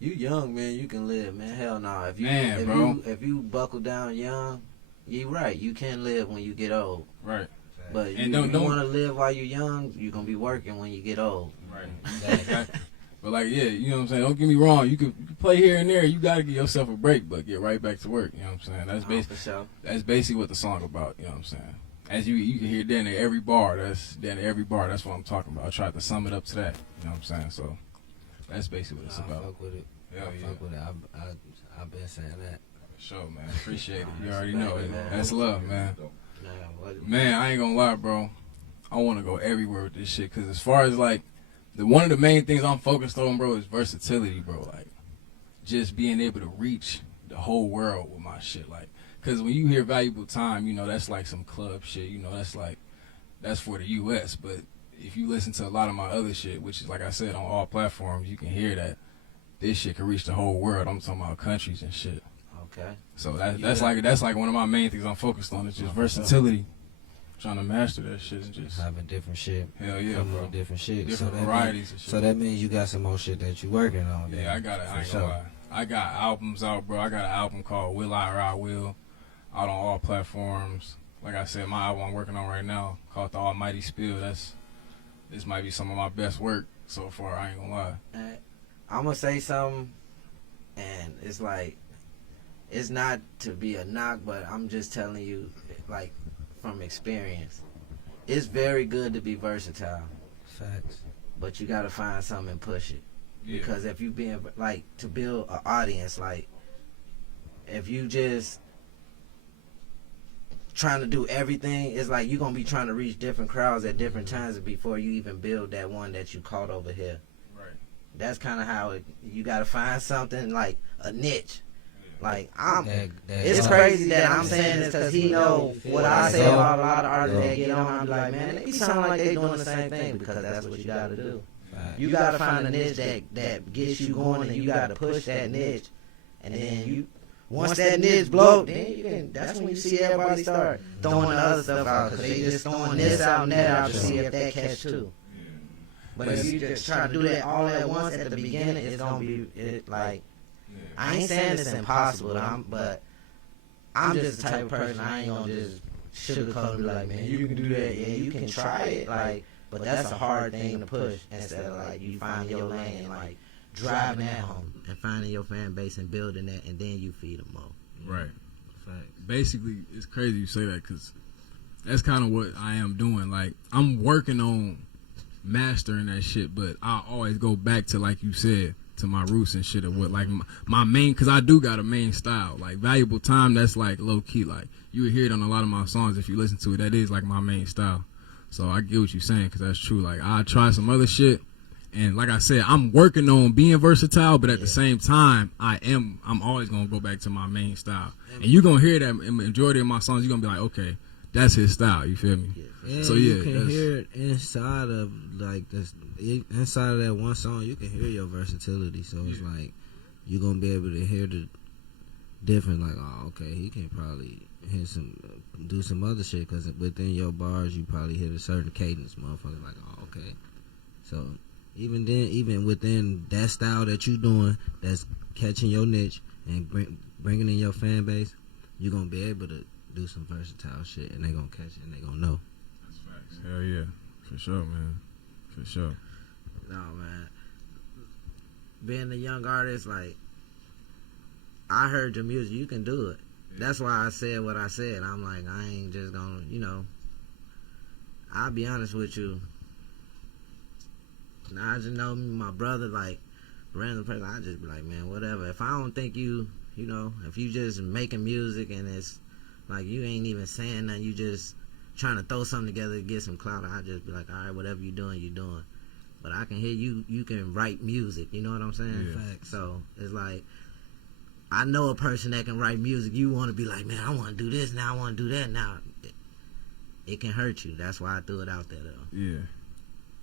you young, man, you can live, man. Hell no. If you buckle down young, you right. You can live when you get old. Right. But you don't want to live while you're young, you're gonna be working when you get old. Right. Exactly. But like, yeah, you know what I'm saying? Don't get me wrong. You can play here and there. You gotta give yourself a break, but get right back to work. You know what I'm saying? That's basically what the song about. You know what I'm saying? As you can hear down there every bar. That's what I'm talking about. I tried to sum it up to that. You know what I'm saying? So that's basically what it's about. I fuck with it. Fuck with it. I've been saying that. For sure, man. Appreciate it. You already know it. That's love, man. Man, I ain't gonna lie, bro. I want to go everywhere with this shit, because as far as like. One of the main things I'm focused on, bro, is versatility, bro. Like, just being able to reach the whole world with my shit. Like, because when you hear valuable time, you know, that's like some club shit. You know, that's for the U.S. But if you listen to a lot of my other shit, which is, like I said, on all platforms, you can hear that this shit can reach the whole world. I'm talking about countries and shit. Okay. So that's like one of my main things I'm focused on. Is just versatility. Trying to master that shit and just having different shit. Hell yeah, bro. Different shit. Different varieties of shit. So that means you got some more shit that you working on. Yeah, I got it. I ain't gonna lie. I got albums out, bro. I got an album called Will I or I Will, out on all platforms. Like I said, my album I'm working on right now called The Almighty Spill. This might be some of my best work so far. I ain't gonna lie. I'm gonna say something, and it's like, it's not to be a knock, but I'm just telling you, like, from experience, it's very good to be versatile. Facts. But you gotta find something and push it. Yeah. Because if you being like, to build an audience, like, if you just trying to do everything, it's like you're gonna be trying to reach different crowds at different times before you even build that one that you caught over here. Right. That's kind of how you gotta find something like a niche. Like, it's crazy that I'm saying this because he know what I say about a lot of artists that get on. I'm like, man, they sound like they doing the same thing, because that's what you gotta do. You gotta find a niche that gets you going, and you gotta push that niche. And then once that niche blow, then that's when you see everybody start throwing the other stuff out, because they just throwing this out and that out to see if that catch too. But if you just try to do that all at once at the beginning, it's gonna be like. I ain't saying it's impossible, but I'm just the type of person, I ain't gonna just sugarcoat and be like, man, you can do that, yeah, you can try it, like, but that's a hard thing to push, instead of like you find your lane and like driving that home and finding your fan base and building that, and then you feed them more. Right. Basically, it's crazy you say that, because that's kind of what I am doing. Like, I'm working on mastering that shit, but I always go back to, like you said, to my roots and shit of what like my main, cause I do got a main style. Like Valuable Time, that's like low key. Like you would hear it on a lot of my songs if you listen to it. That is like my main style. So I get what you're saying, cause that's true. Like I try some other shit, and like I said, I'm working on being versatile, but at the same time, I'm always gonna go back to my main style. And you're gonna hear that in majority of my songs. You're gonna be like, okay, that's his style. You feel me? And so yeah, you can hear it inside of like this, inside of that one song. You can hear your versatility. So it's like you're gonna be able to hear the different. Like, oh, okay, he can probably do some other shit because within your bars you probably hit a certain cadence, motherfucker. Like, oh, okay. So even then, even within that style that you doing, that's catching your niche and bringing in your fan base, you're gonna be able to do some versatile shit, and they gonna catch it and they gonna know. That's facts. Hell yeah, for sure, man, for sure. No, man. Being a young artist, like, I heard your music, you can do it. Yeah. That's why I said what I said. I'm like, I ain't just gonna, you know. I'll be honest with you. Now I just know me, my brother, like, random person. I just be like, man, whatever. If I don't think you know, if you just making music and it's like you ain't even saying nothing, you just trying to throw something together to get some clout, I just be like, all right, whatever you doing, you doing. But I can hear you can write music, you know what I'm saying? Yeah. So it's like, I know a person that can write music. You want to be like, man, I want to do this now, I want to do that now. It can hurt you. That's why I threw it out there, though. Yeah.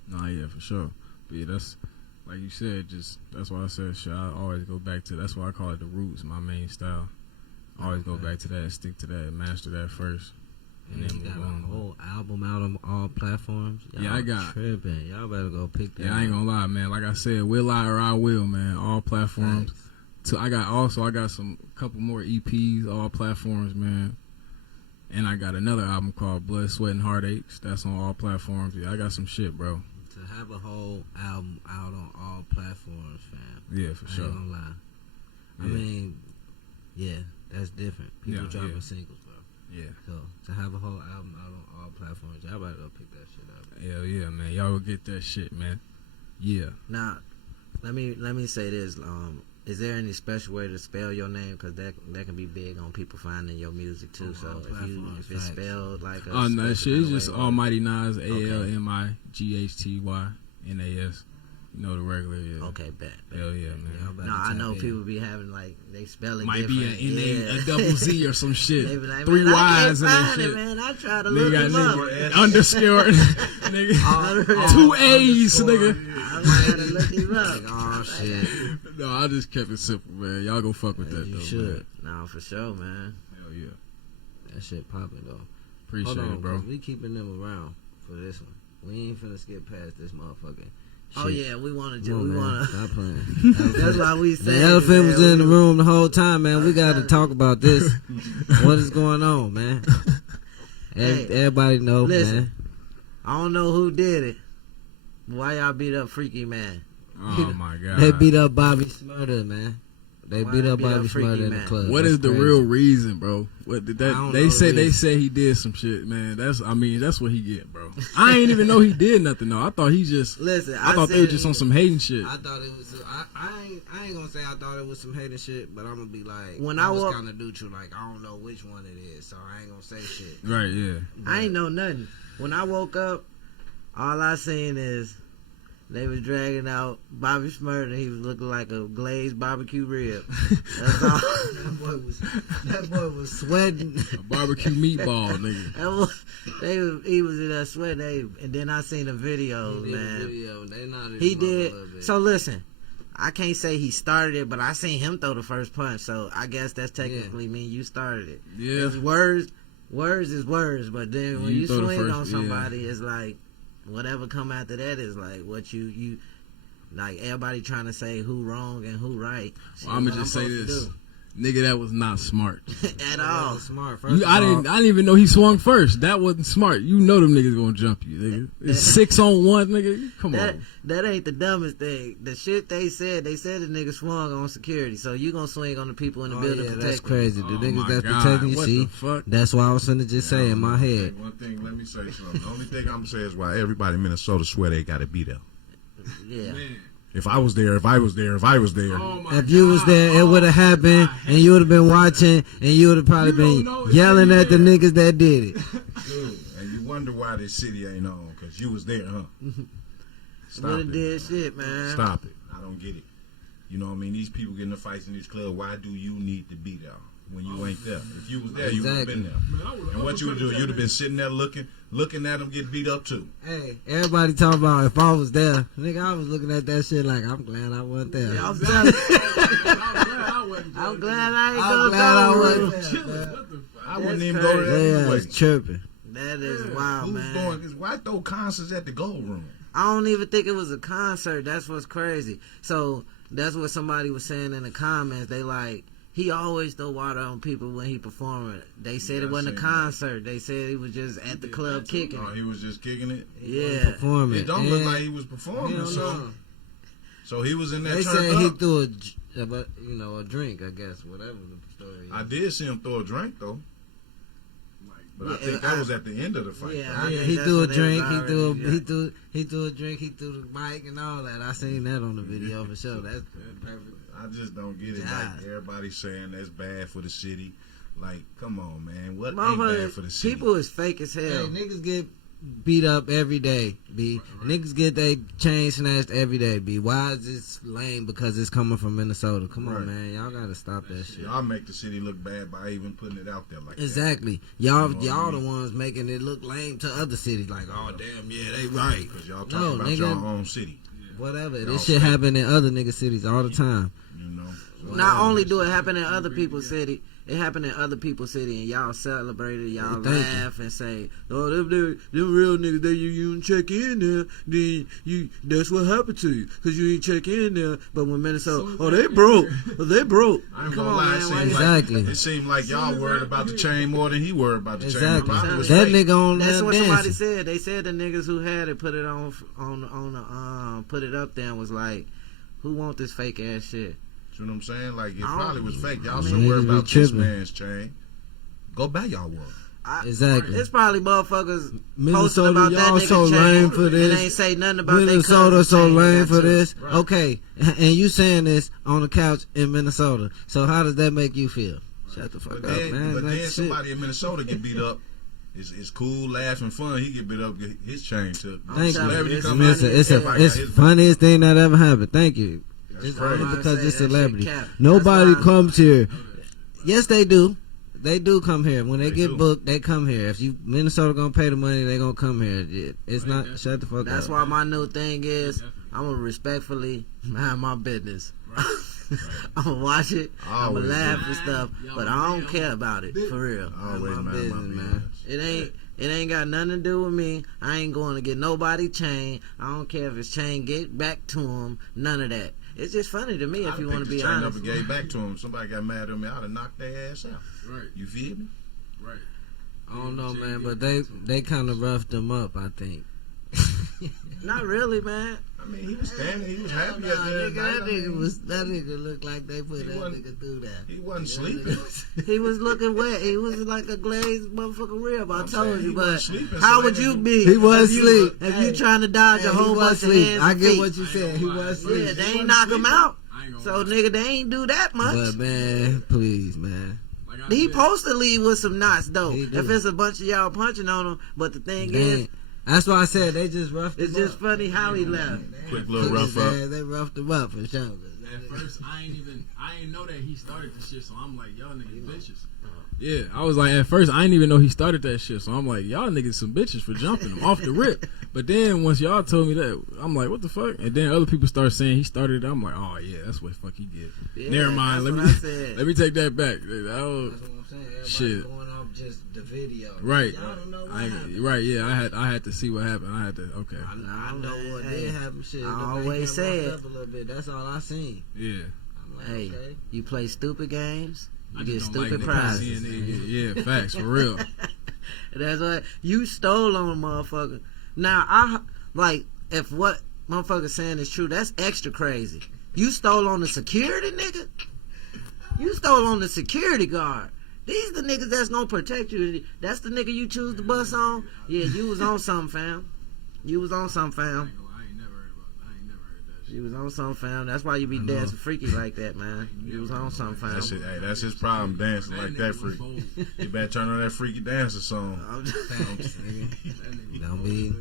No, yeah, for sure. But yeah, that's, like you said, just, that's why I said, shit, I always go back to, that's why I call it the roots, my main style. I always go back to that, stick to that, master that first. And then you got a whole album out on all platforms. Yeah, I got tripping. Y'all better go pick that. Yeah, I ain't gonna lie, man. Like I said, Will I or I Will, man. All platforms. So I got some couple more EPs, all platforms, man. And I got another album called Blood, Sweat, and Heartaches. That's on all platforms. Yeah, I got some shit, bro. To have a whole album out on all platforms, fam. Yeah, for sure. I ain't gonna lie. Yeah. I mean, yeah, that's different. People dropping singles, bro. Yeah. So to have a whole album out on all platforms, y'all better go pick that shit up. Hell yeah, man. Y'all go get that shit, man. Yeah. Now, let me say this. Is there any special way to spell your name? Because that can be big on people finding your music too. So if it's spelled like a no, shit, it's just Almighty Nas, ALMIGHTYNAS. You know the regular, yeah. Okay, bet. Hell yeah, man. No, I know people be having like they spelling might different. be a double Z or some shit. They be like, 3 Y's in that shit. Man, I try to look them up. Underscore, nigga. 2 A's, nigga. I might have to look him up. Oh shit. No, I just kept it simple, man. Y'all go fuck with that, you though. Should. No, for sure, man. Hell yeah. That shit popping though. Appreciate it, bro. We keeping them around for this one. We ain't finna skip past this motherfucker. Shit. Oh yeah, we want to. Stop playing. That's why we say the elephant was in the room the whole time, man. We got to talk about this. What is going on, man? Everybody know, listen, man. I don't know who did it. Why y'all beat up Freaky Man? Oh my god! They beat up Bobby Smurda, man. They beat up Bobby Smurda in the club. What is the real reason, bro? What did that? They say he did some shit, man. That's what he get, bro. I ain't even know he did nothing though. I thought he just listen. I thought they were just on some hating shit. I thought it was. I ain't gonna say I thought it was some hating shit, but I'm gonna be like, when I was kind of neutral. Like I don't know which one it is, so I ain't gonna say shit. Right? Yeah. But I ain't know nothing. When I woke up, all I seen is they was dragging out Bobby Smurda. He was looking like a glazed barbecue rib. That's all. That boy was sweating. A barbecue meatball, nigga. He was in that sweat. And then I seen the videos, man. He did. So listen, I can't say he started it, but I seen him throw the first punch. So I guess that's technically mean you started it. Yeah. Words is words, but then when you swing on somebody, it's like, whatever come after that is like what you like everybody trying to say who wrong and who right. Well, I'm gonna just say this, nigga, that was not smart at all. Smart. I didn't even know he swung first. That wasn't smart. You know them niggas gonna jump you, nigga. It's 6-on-1, nigga. Come on. That ain't the dumbest thing. The shit they said the nigga swung on security. So you gonna swing on the people in the building protecting. That's crazy. The niggas that's protecting you. See, that's why I was finna just say in my head. One thing, let me say something. The only thing I'm gonna say is why everybody in Minnesota swear they gotta be there. Yeah. Man. If I was there. If you was there, it would have happened, and you would have been watching, and you would have probably been yelling at the niggas that did it. Dude, and you wonder why this city ain't on, because you was there, huh? Stop it, did shit, man. Stop it. I don't get it. You know what I mean? These people getting the fights in this club, why do you need to be there when you ain't there? If you was there, you would have been there. And what you would do, you'd have been sitting there looking at them get beat up too. Hey, everybody talking about if I was there. Nigga, I was looking at that shit like, I'm glad I wasn't there. Yeah, I'm glad I wasn't there. I wouldn't even go to that anyway. It's tripping. That is wild, Who's man. Why throw concerts at the Gold Room? I don't even think it was a concert. That's what's crazy. So that's what somebody was saying in the comments. They like, he always throw water on people when he performing. They said it wasn't a concert. They said he was just at the club kicking it. He was just kicking it? Yeah. Performing. It don't look like he was performing. So he was in that. They said he threw a drink, I guess, whatever the story is. I did see him throw a drink though. But I think that was at the end of the fight. Yeah, he threw a drink. He threw a drink. He threw the mic and all that. I seen that on the video for sure. That's perfect. I just don't get it. Like everybody's saying that's bad for the city. Like, come on, man. What ain't bad for the city? People is fake as hell. Hey, niggas get beat up every day, B. Niggas get their chain snatched every day, B. Why is this lame? Because it's coming from Minnesota. Come on, man. Y'all gotta stop that shit. Y'all make the city look bad by even putting it out there like exactly. that. Y'all the ones making it look lame to other cities. Like, oh, damn, yeah, they right. Because y'all talking about your own city. Whatever. This shit happen in other nigga cities all the time. You know. Not only do it happen in other people's city, it happened in other people's city, and y'all celebrate it, y'all laugh and say, "Oh, them real niggas, you didn't check in there, then that's what happened to you, cause you didn't check in there." But when Minnesota, they broke. Come on, man. Exactly. It seemed like y'all worried about the chain more than he worried about the chain. That nigga on that's what dancing. Somebody said. They said the niggas who had it put it put it up there and was like, "Who want this fake ass shit?" You know what I'm saying? Like, it probably was fake. Y'all so worried about this man's chain. Go buy y'all one. Exactly. It's probably motherfuckers Minnesota, about y'all that so lame for this. And ain't say nothing about Minnesota so lame for this. Right. Okay, and you saying this on the couch in Minnesota. So how does that make you feel? Shut the fuck up, man. But then somebody in Minnesota get beat up. It's cool, laughing, fun. He get beat up, get his chain took. Thank you. It's funniest thing that ever happened. Thank you. Just because it's celebrity. Nobody comes here. Yes, they do. They do come here. When they get booked, they come here. If Minnesota gonna pay the money, they gonna come here. It's not. Shut the fuck up. That's why my new thing is I'm gonna respectfully mind my business. I'm gonna watch it. I'm gonna laugh and stuff, but I don't care about it for real. Always mind my business, man. It ain't got nothing to do with me. I ain't going to get nobody chain. I don't care if his chain get back to him. None of that. It's just funny to me if you want to be honest. If gave back to him, somebody got mad at me, I'd have knocked their ass out. Right. You feel me? Right. I don't know, man, but they kind of roughed them up, I think. Not really, man. I mean, he was standing, he was happy at that nigga looked like they put that nigga through that. He wasn't sleeping. He was looking wet. He was like a glazed motherfucking rib. I told you, but sleeping, how would you be? He was asleep. If you trying to dodge a whole bunch of hands I and get feet. what you said. He was asleep. Yeah, they ain't knock him out. So nigga, they ain't do that much. But man, please, man. He supposed to leave with some knots though. If it's a bunch of y'all punching on him, but the thing is, that's why I said they just roughed him up. It's just funny how he left. Quick little rough up. They roughed him up for sure. At first, I ain't know that he started the shit, so I'm like, y'all niggas bitches. Yeah, I was like, at first, I didn't even know he started that shit, so I'm like, y'all niggas some bitches for jumping him off the rip. But then once y'all told me that, I'm like, what the fuck? And then other people start saying he started it. I'm like, oh yeah, that's what the fuck he did. Yeah, never mind. Let me take that back. That's what I'm saying. Everybody shit. Going off just the video. Right. Y'all don't know what happened. Right. Yeah. I had to see what happened. I had to. Okay. I know what did happen. Shit. I always say up a little bit. That's all I seen. Yeah. Like, hey, okay. You play stupid games, you get don't stupid like prizes. Yeah, facts for real. That's what you stole on a motherfucker. Now I like if what motherfucker saying is true. That's extra crazy. You stole on the security nigga. You stole on the security guard. These the niggas that's gonna protect you. That's the nigga you choose to bust on. Yeah, you was on something, fam. You was on something, fam. I ain't never heard You was on something, fam. That's why you be dancing freaky like that, man. You was on something, fam. That's it. Hey, that's his problem, dancing like that freak. You better turn on that freaky dancer song. Don't be.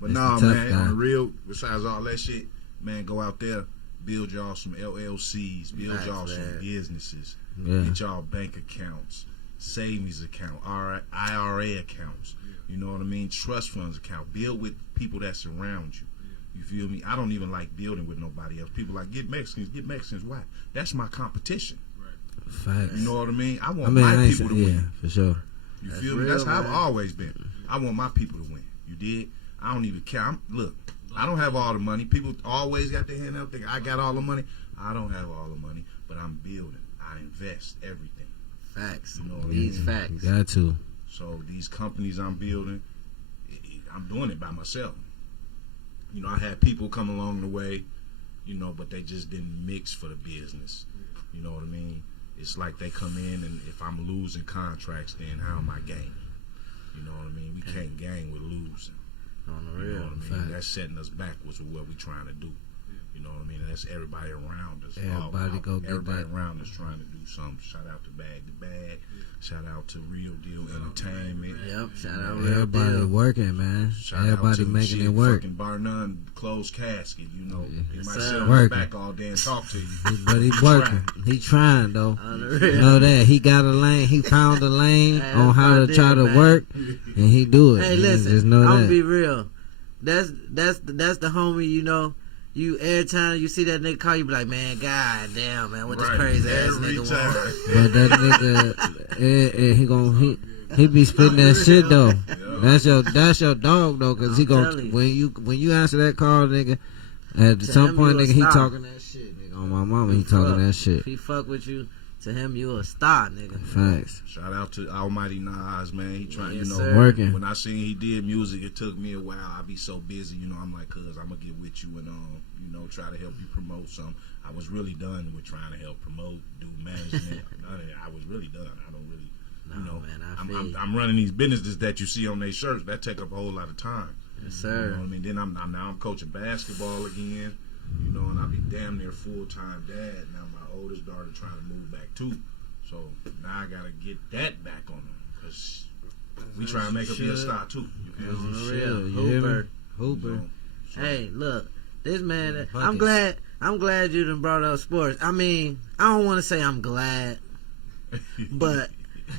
But nah, man, on the real, besides all that shit, man, go out there, build y'all some LLCs, build y'all some businesses, get y'all bank accounts, savings account, IRA accounts. You know what I mean? Trust funds account. Build with people that surround you. You feel me? I don't even like building with nobody else. People like, get Mexicans. Why? That's my competition. Facts. You know what I mean? I want my people to win. Yeah, for sure. You feel me? That's how I've always been. I want my people to win. You dig? I don't even care. Look, I don't have all the money. People always got their hand up thinking, I got all the money. I don't have all the money, but I'm building. I invest everything. Facts. You know what These I mean? facts. You got to. So these companies I'm building, I'm doing it by myself. You know, I had people come along the way, you know, but they just didn't mix for the business. You know what I mean? It's like they come in, and if I'm losing contracts, then how am I gaining? You know what I mean? We can't gain with losing. On the real. You know what I mean? That's setting us backwards with what we're trying to do. You know what I mean? That's everybody around us. Everybody around us trying to do something. Shout out to Bagg2Bagg. Shout out to Real Deal Entertainment. Yep. Shout out everybody Real Deal. working, man. Shout everybody making it work. Fucking bar none, closed casket. You know, he might sit on working. the back all day and talk to you. But he working. He trying though. You know that he got a lane. He found a lane on how to try to work, and he do it. Hey, listen, just know I'm that. gonna be real. That's the homie. You know, you every time you see that nigga call, you be like, man, god damn, man, what this crazy ass nigga want? But that nigga, he be spitting that shit though. That's your dog though, cause he gon' when you answer that call, nigga, at some point, nigga, he talking that shit, nigga. On my mama, he talking that shit. If he fuck with you, to him you a star, nigga. Facts. Shout out to Almighty Nas, man. He trying, you know, working. When I seen he did music, it took me a while. I be so busy, you know. I'm like, cuz I'm gonna get with you and you know, try to help you promote some. I was really done with trying to help promote, do management. I was really done. I don't really, you know, man, I'm running these businesses that you see on their shirts. That take up a whole lot of time. Yes, sir. You know what I mean? Then I'm coaching basketball again. You know, and I be damn near full-time dad. Now my oldest daughter trying to move back too. So now I gotta get that back on them because we trying to make her be a star too. Hooper. You know, so. Hey, look, this man. I'm glad you done brought up sports. I mean, I don't want to say I'm glad, but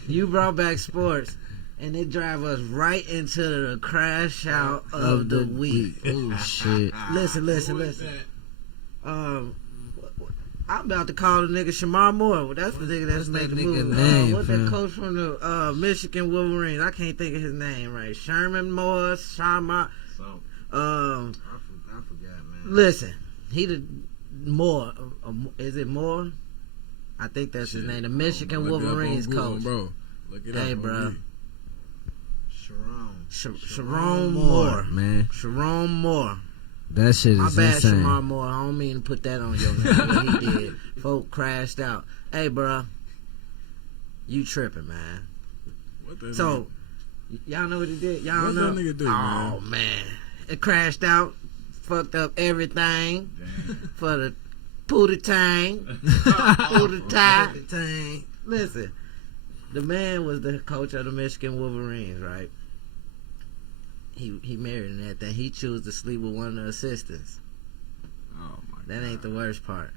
you brought back sports. And it drive us right into the crash out of the week. Oh shit! Listen. I'm about to call the nigga Shamar Moore. That's the nigga that's making the movie. What's that coach from the Michigan Wolverines? I can't think of his name right. Sherman Moore, Shamar. I forgot, man. Listen, he the Moore. Is it Moore? I think that's his name. The Michigan Wolverines coach. Bro, look it up. Hey, bro. Sharon Moore, man. Sharon Moore. That shit is my bad, insane. Shamar Moore. I don't mean to put that on your name. What he did. Folk crashed out. Hey, bro. You tripping, man. So, y'all know what he did? Y'all what know? What that nigga do, man? Oh, man. It crashed out. Fucked up everything. For the Pootie-tang. Pootie-tang. Listen. The man was the coach of the Michigan Wolverines, right? He married and everything. He chose to sleep with one of the assistants. Oh my God. That ain't the worst part.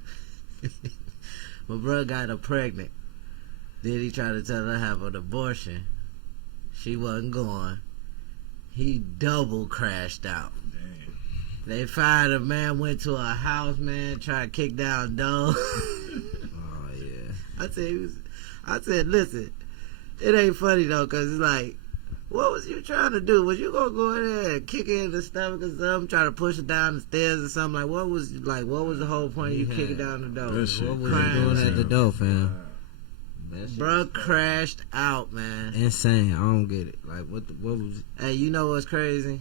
My brother got her pregnant. Then he tried to tell her to have an abortion. She wasn't going. He double crashed out. Damn. They fired him, man. Went to a house, man. Tried to kick down doors. Oh yeah. I said, listen. It ain't funny though, cause it's like, what was you trying to do? Was you gonna go in there and kick her in the stomach or something? Try to push her down the stairs or something? Like, what was the whole point of you kicking down the door? What was you doing at the door, fam? Bruh crashed out, man. Insane. I don't get it. Like, what was? Hey, you know what's crazy?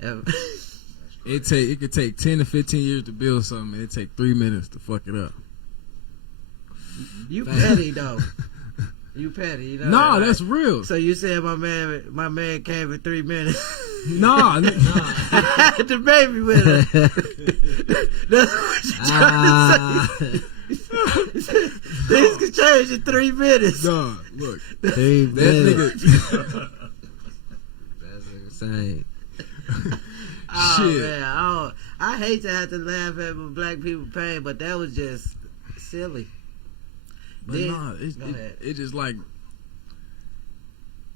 It could take 10 to 15 years to build something, and it take 3 minutes to fuck it up. You petty though. You petty, you know? No, that, that's real. So you said my man came in 3 minutes. Nah. The baby with her. That's what you trying to say. Things can change in 3 minutes. Nah, look. 3 minutes. Nigga. That's insane. Oh, Shit. man. I hate to have to laugh at black people pain, but that was just silly. But Then, nah, go ahead. it's just like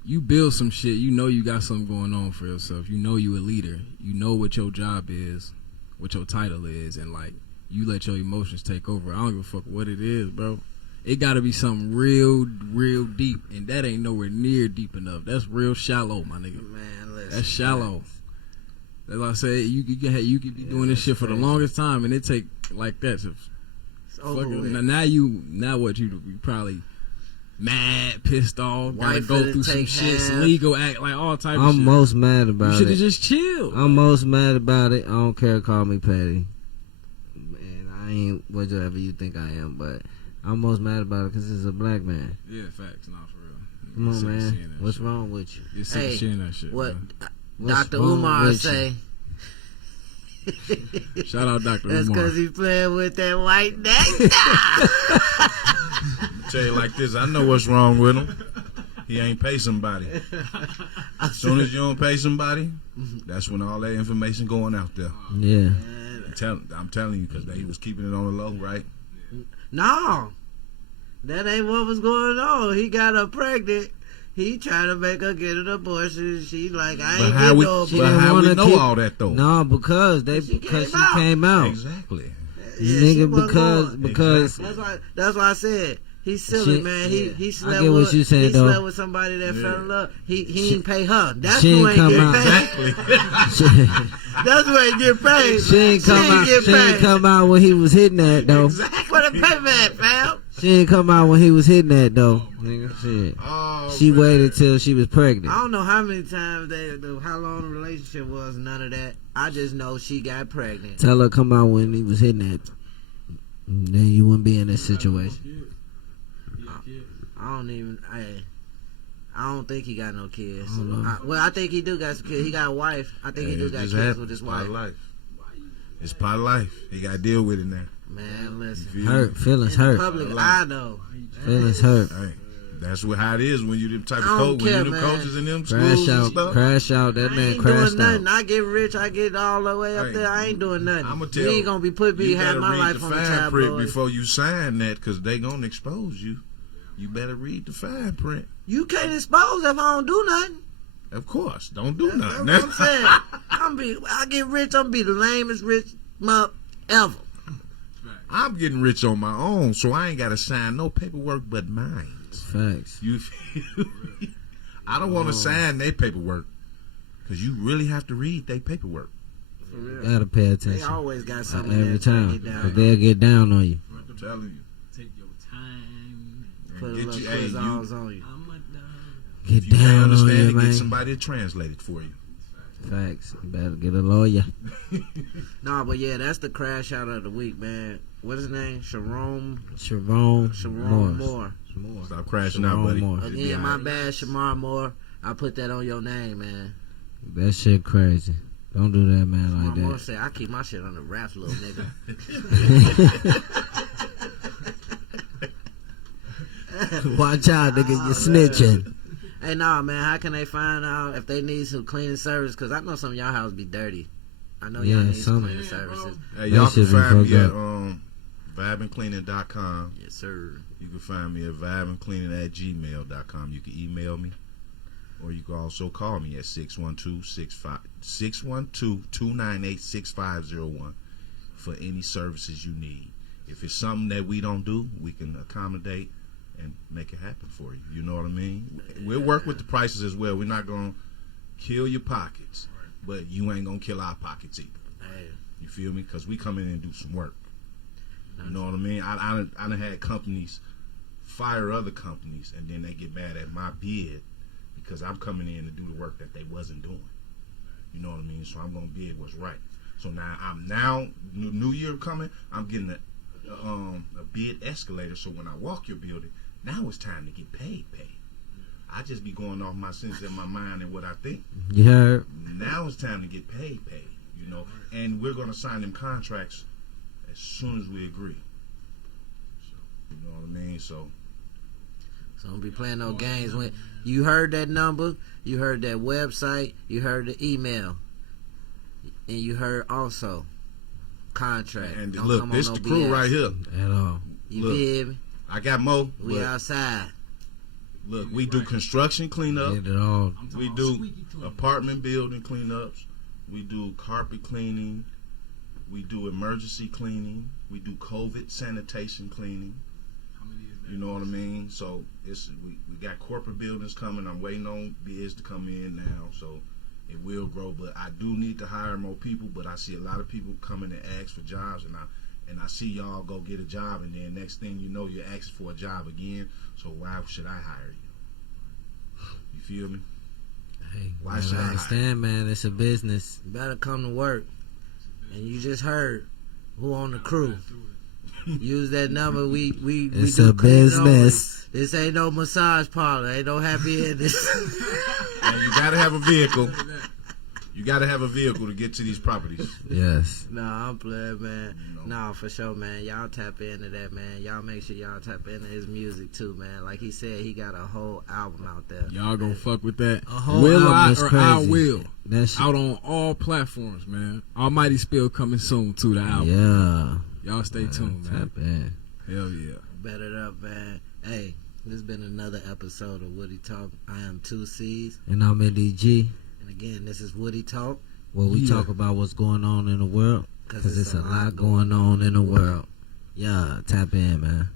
you build some shit. You know you got something going on for yourself. You know you a leader. You know what your job is, what your title is, and like you let your emotions take over. I don't give a fuck what it is, bro. It got to be something real, real deep, and that ain't nowhere near deep enough. That's real shallow, my nigga. Man, listen. That's shallow. That's why I say you could be doing this shit for the longest time, and it take like that. So now what you probably mad, pissed off, gotta go through some shit, legal act, like all type of shit. I'm most mad about it. You should have just chilled. I'm most mad about it. I don't care. Call me petty. And I ain't whatever you think I am, but I'm most mad about it because it's a black man. Yeah, facts. Nah, for real. Come on, man. What's wrong with you? You're sick of seeing that shit. What What's Dr. wrong Umar with say? Shout out Dr. That's Umar. because he's playing with that white nectar. Tell you like this, I know what's wrong with him. He ain't pay somebody. As soon as you don't pay somebody, that's when all that information going out there. Yeah. I'm telling you, because he was keeping it on the low, right? No, that ain't what was going on. He got her pregnant. He trying to make her get an abortion. She like, I ain't getting no abortion. But how we know all that though? No, because she came out. Exactly. Yeah, nigga, because that's why I said he's silly, man. He slept I get what you saying, though. slept with somebody that fell in love. He didn't pay her. That's she who ain't ain't come get out. paid. Exactly. That's who ain't get paid. She ain't come out when he was hitting that though. Exactly. What a payback, fam. She ain't come out when he was hitting that though. Nigga, shit. She waited till she was pregnant. I don't know how many times how long the relationship was. None of that. I just know she got pregnant. Tell her come out when he was hitting that. Then you wouldn't be in this situation. I don't think he got no kids. I think he do got some kids. He got a wife. I think he do got kids with his wife. It's part of life. He got to deal with it now. Man, listen. Feelings in hurt. Public eye though. Feelings hurt. Hey, that's how it is when you them type of coach, when you them coaches in them schools and stuff. Crash out. That man crashed out. I get rich. I get all the way up there. I ain't doing nothing. I'm gonna tell you ain't gonna be put me have my life on the fine print tabloid before you sign that, because they gonna expose you. You better read the fine print. You can't expose if I don't do nothing. Of course, don't do nothing. That's what I'm saying. I get rich. I'm gonna be the lamest rich mother ever. I'm getting rich on my own, so I ain't got to sign no paperwork but mine. Facts. You feel me? I don't want to sign their paperwork, because you really have to read their paperwork. For real. Gotta pay attention. They always got something every time, because they'll get down on you. I'm telling you. Take your time. Put a little quiz on you. Get down on you, man. Get somebody to translate it for you. Facts. You better get a lawyer. Nah, but yeah, that's the crash out of the week, man. What is his name? Sharon Moore. Stop crashing out, buddy. Again, my bad, Shamar Moore. I put that on your name, man. That shit crazy. Don't do that, man, Shamar like that. Moore said, I keep my shit on the wraps, little nigga. Watch out, nigga, you snitching. Hey, nah, man, how can they find out if they need some cleaning service? Because I know some of y'all houses be dirty. I know y'all need some cleaning services. Hey, y'all can find me at vibandcleaning.com. Yes, sir. You can find me at vibandcleaning@gmail.com. You can email me, or you can also call me at 612-298-6501 for any services you need. If it's something that we don't do, we can accommodate and make it happen for you. You know what I mean? We'll work with the prices as well. We're not going to kill your pockets, but you ain't going to kill our pockets either. Hey. You feel me? Because we come in and do some work. You know what I mean? I done had companies fire other companies, and then they get mad at my bid because I'm coming in to do the work that they wasn't doing. You know what I mean? So I'm going to bid what's right. So now new year coming, I'm getting a bid escalator, so when I walk your building, now it's time to get paid. I just be going off my sense in my mind and what I think. You heard? Now it's time to get paid, you know. And we're going to sign them contracts as soon as we agree. You know what I mean? So don't be playing no games. When you heard that number, you heard that website, you heard the email, and you heard also contract. And look, this the crew right here. At all. You feel me? I got more. We outside. Look, we do construction cleanup. Get it all. We do apartment building cleanups. We do carpet cleaning. We do emergency cleaning. We do COVID sanitation cleaning. You know what I mean? So we got corporate buildings coming. I'm waiting on bids to come in now, so it will grow. But I do need to hire more people. But I see a lot of people coming to ask for jobs, and I see y'all go get a job, and then next thing you know, you're asking for a job again. So why should I hire you? You feel me? Hey, why should I understand, man? It's a business. You better come to work. And you just heard who on the crew. Use that number. We it's do a business. This ain't no massage parlor. Ain't no happy ending. And you gotta have a vehicle. You gotta have a vehicle to get to these properties. Yes. Nah, I'm playing, man. Nah, for sure, man. Y'all tap into that, man. Y'all make sure y'all tap into his music too, man. Like he said, he got a whole album out there. Y'all gonna fuck with that? A whole album. I will. That's out on all platforms, man. Almighty Spill coming soon to the album. Yeah. Y'all stay tuned, man. Tap in. Hell yeah. Bet it up, man. Hey, this has been another episode of Woody Talk. I am 2C's. And I'm NDG. And again, this is Woody Talk, where we talk about what's going on in the world. Because it's a lot going on in the world. Yeah, tap in, man.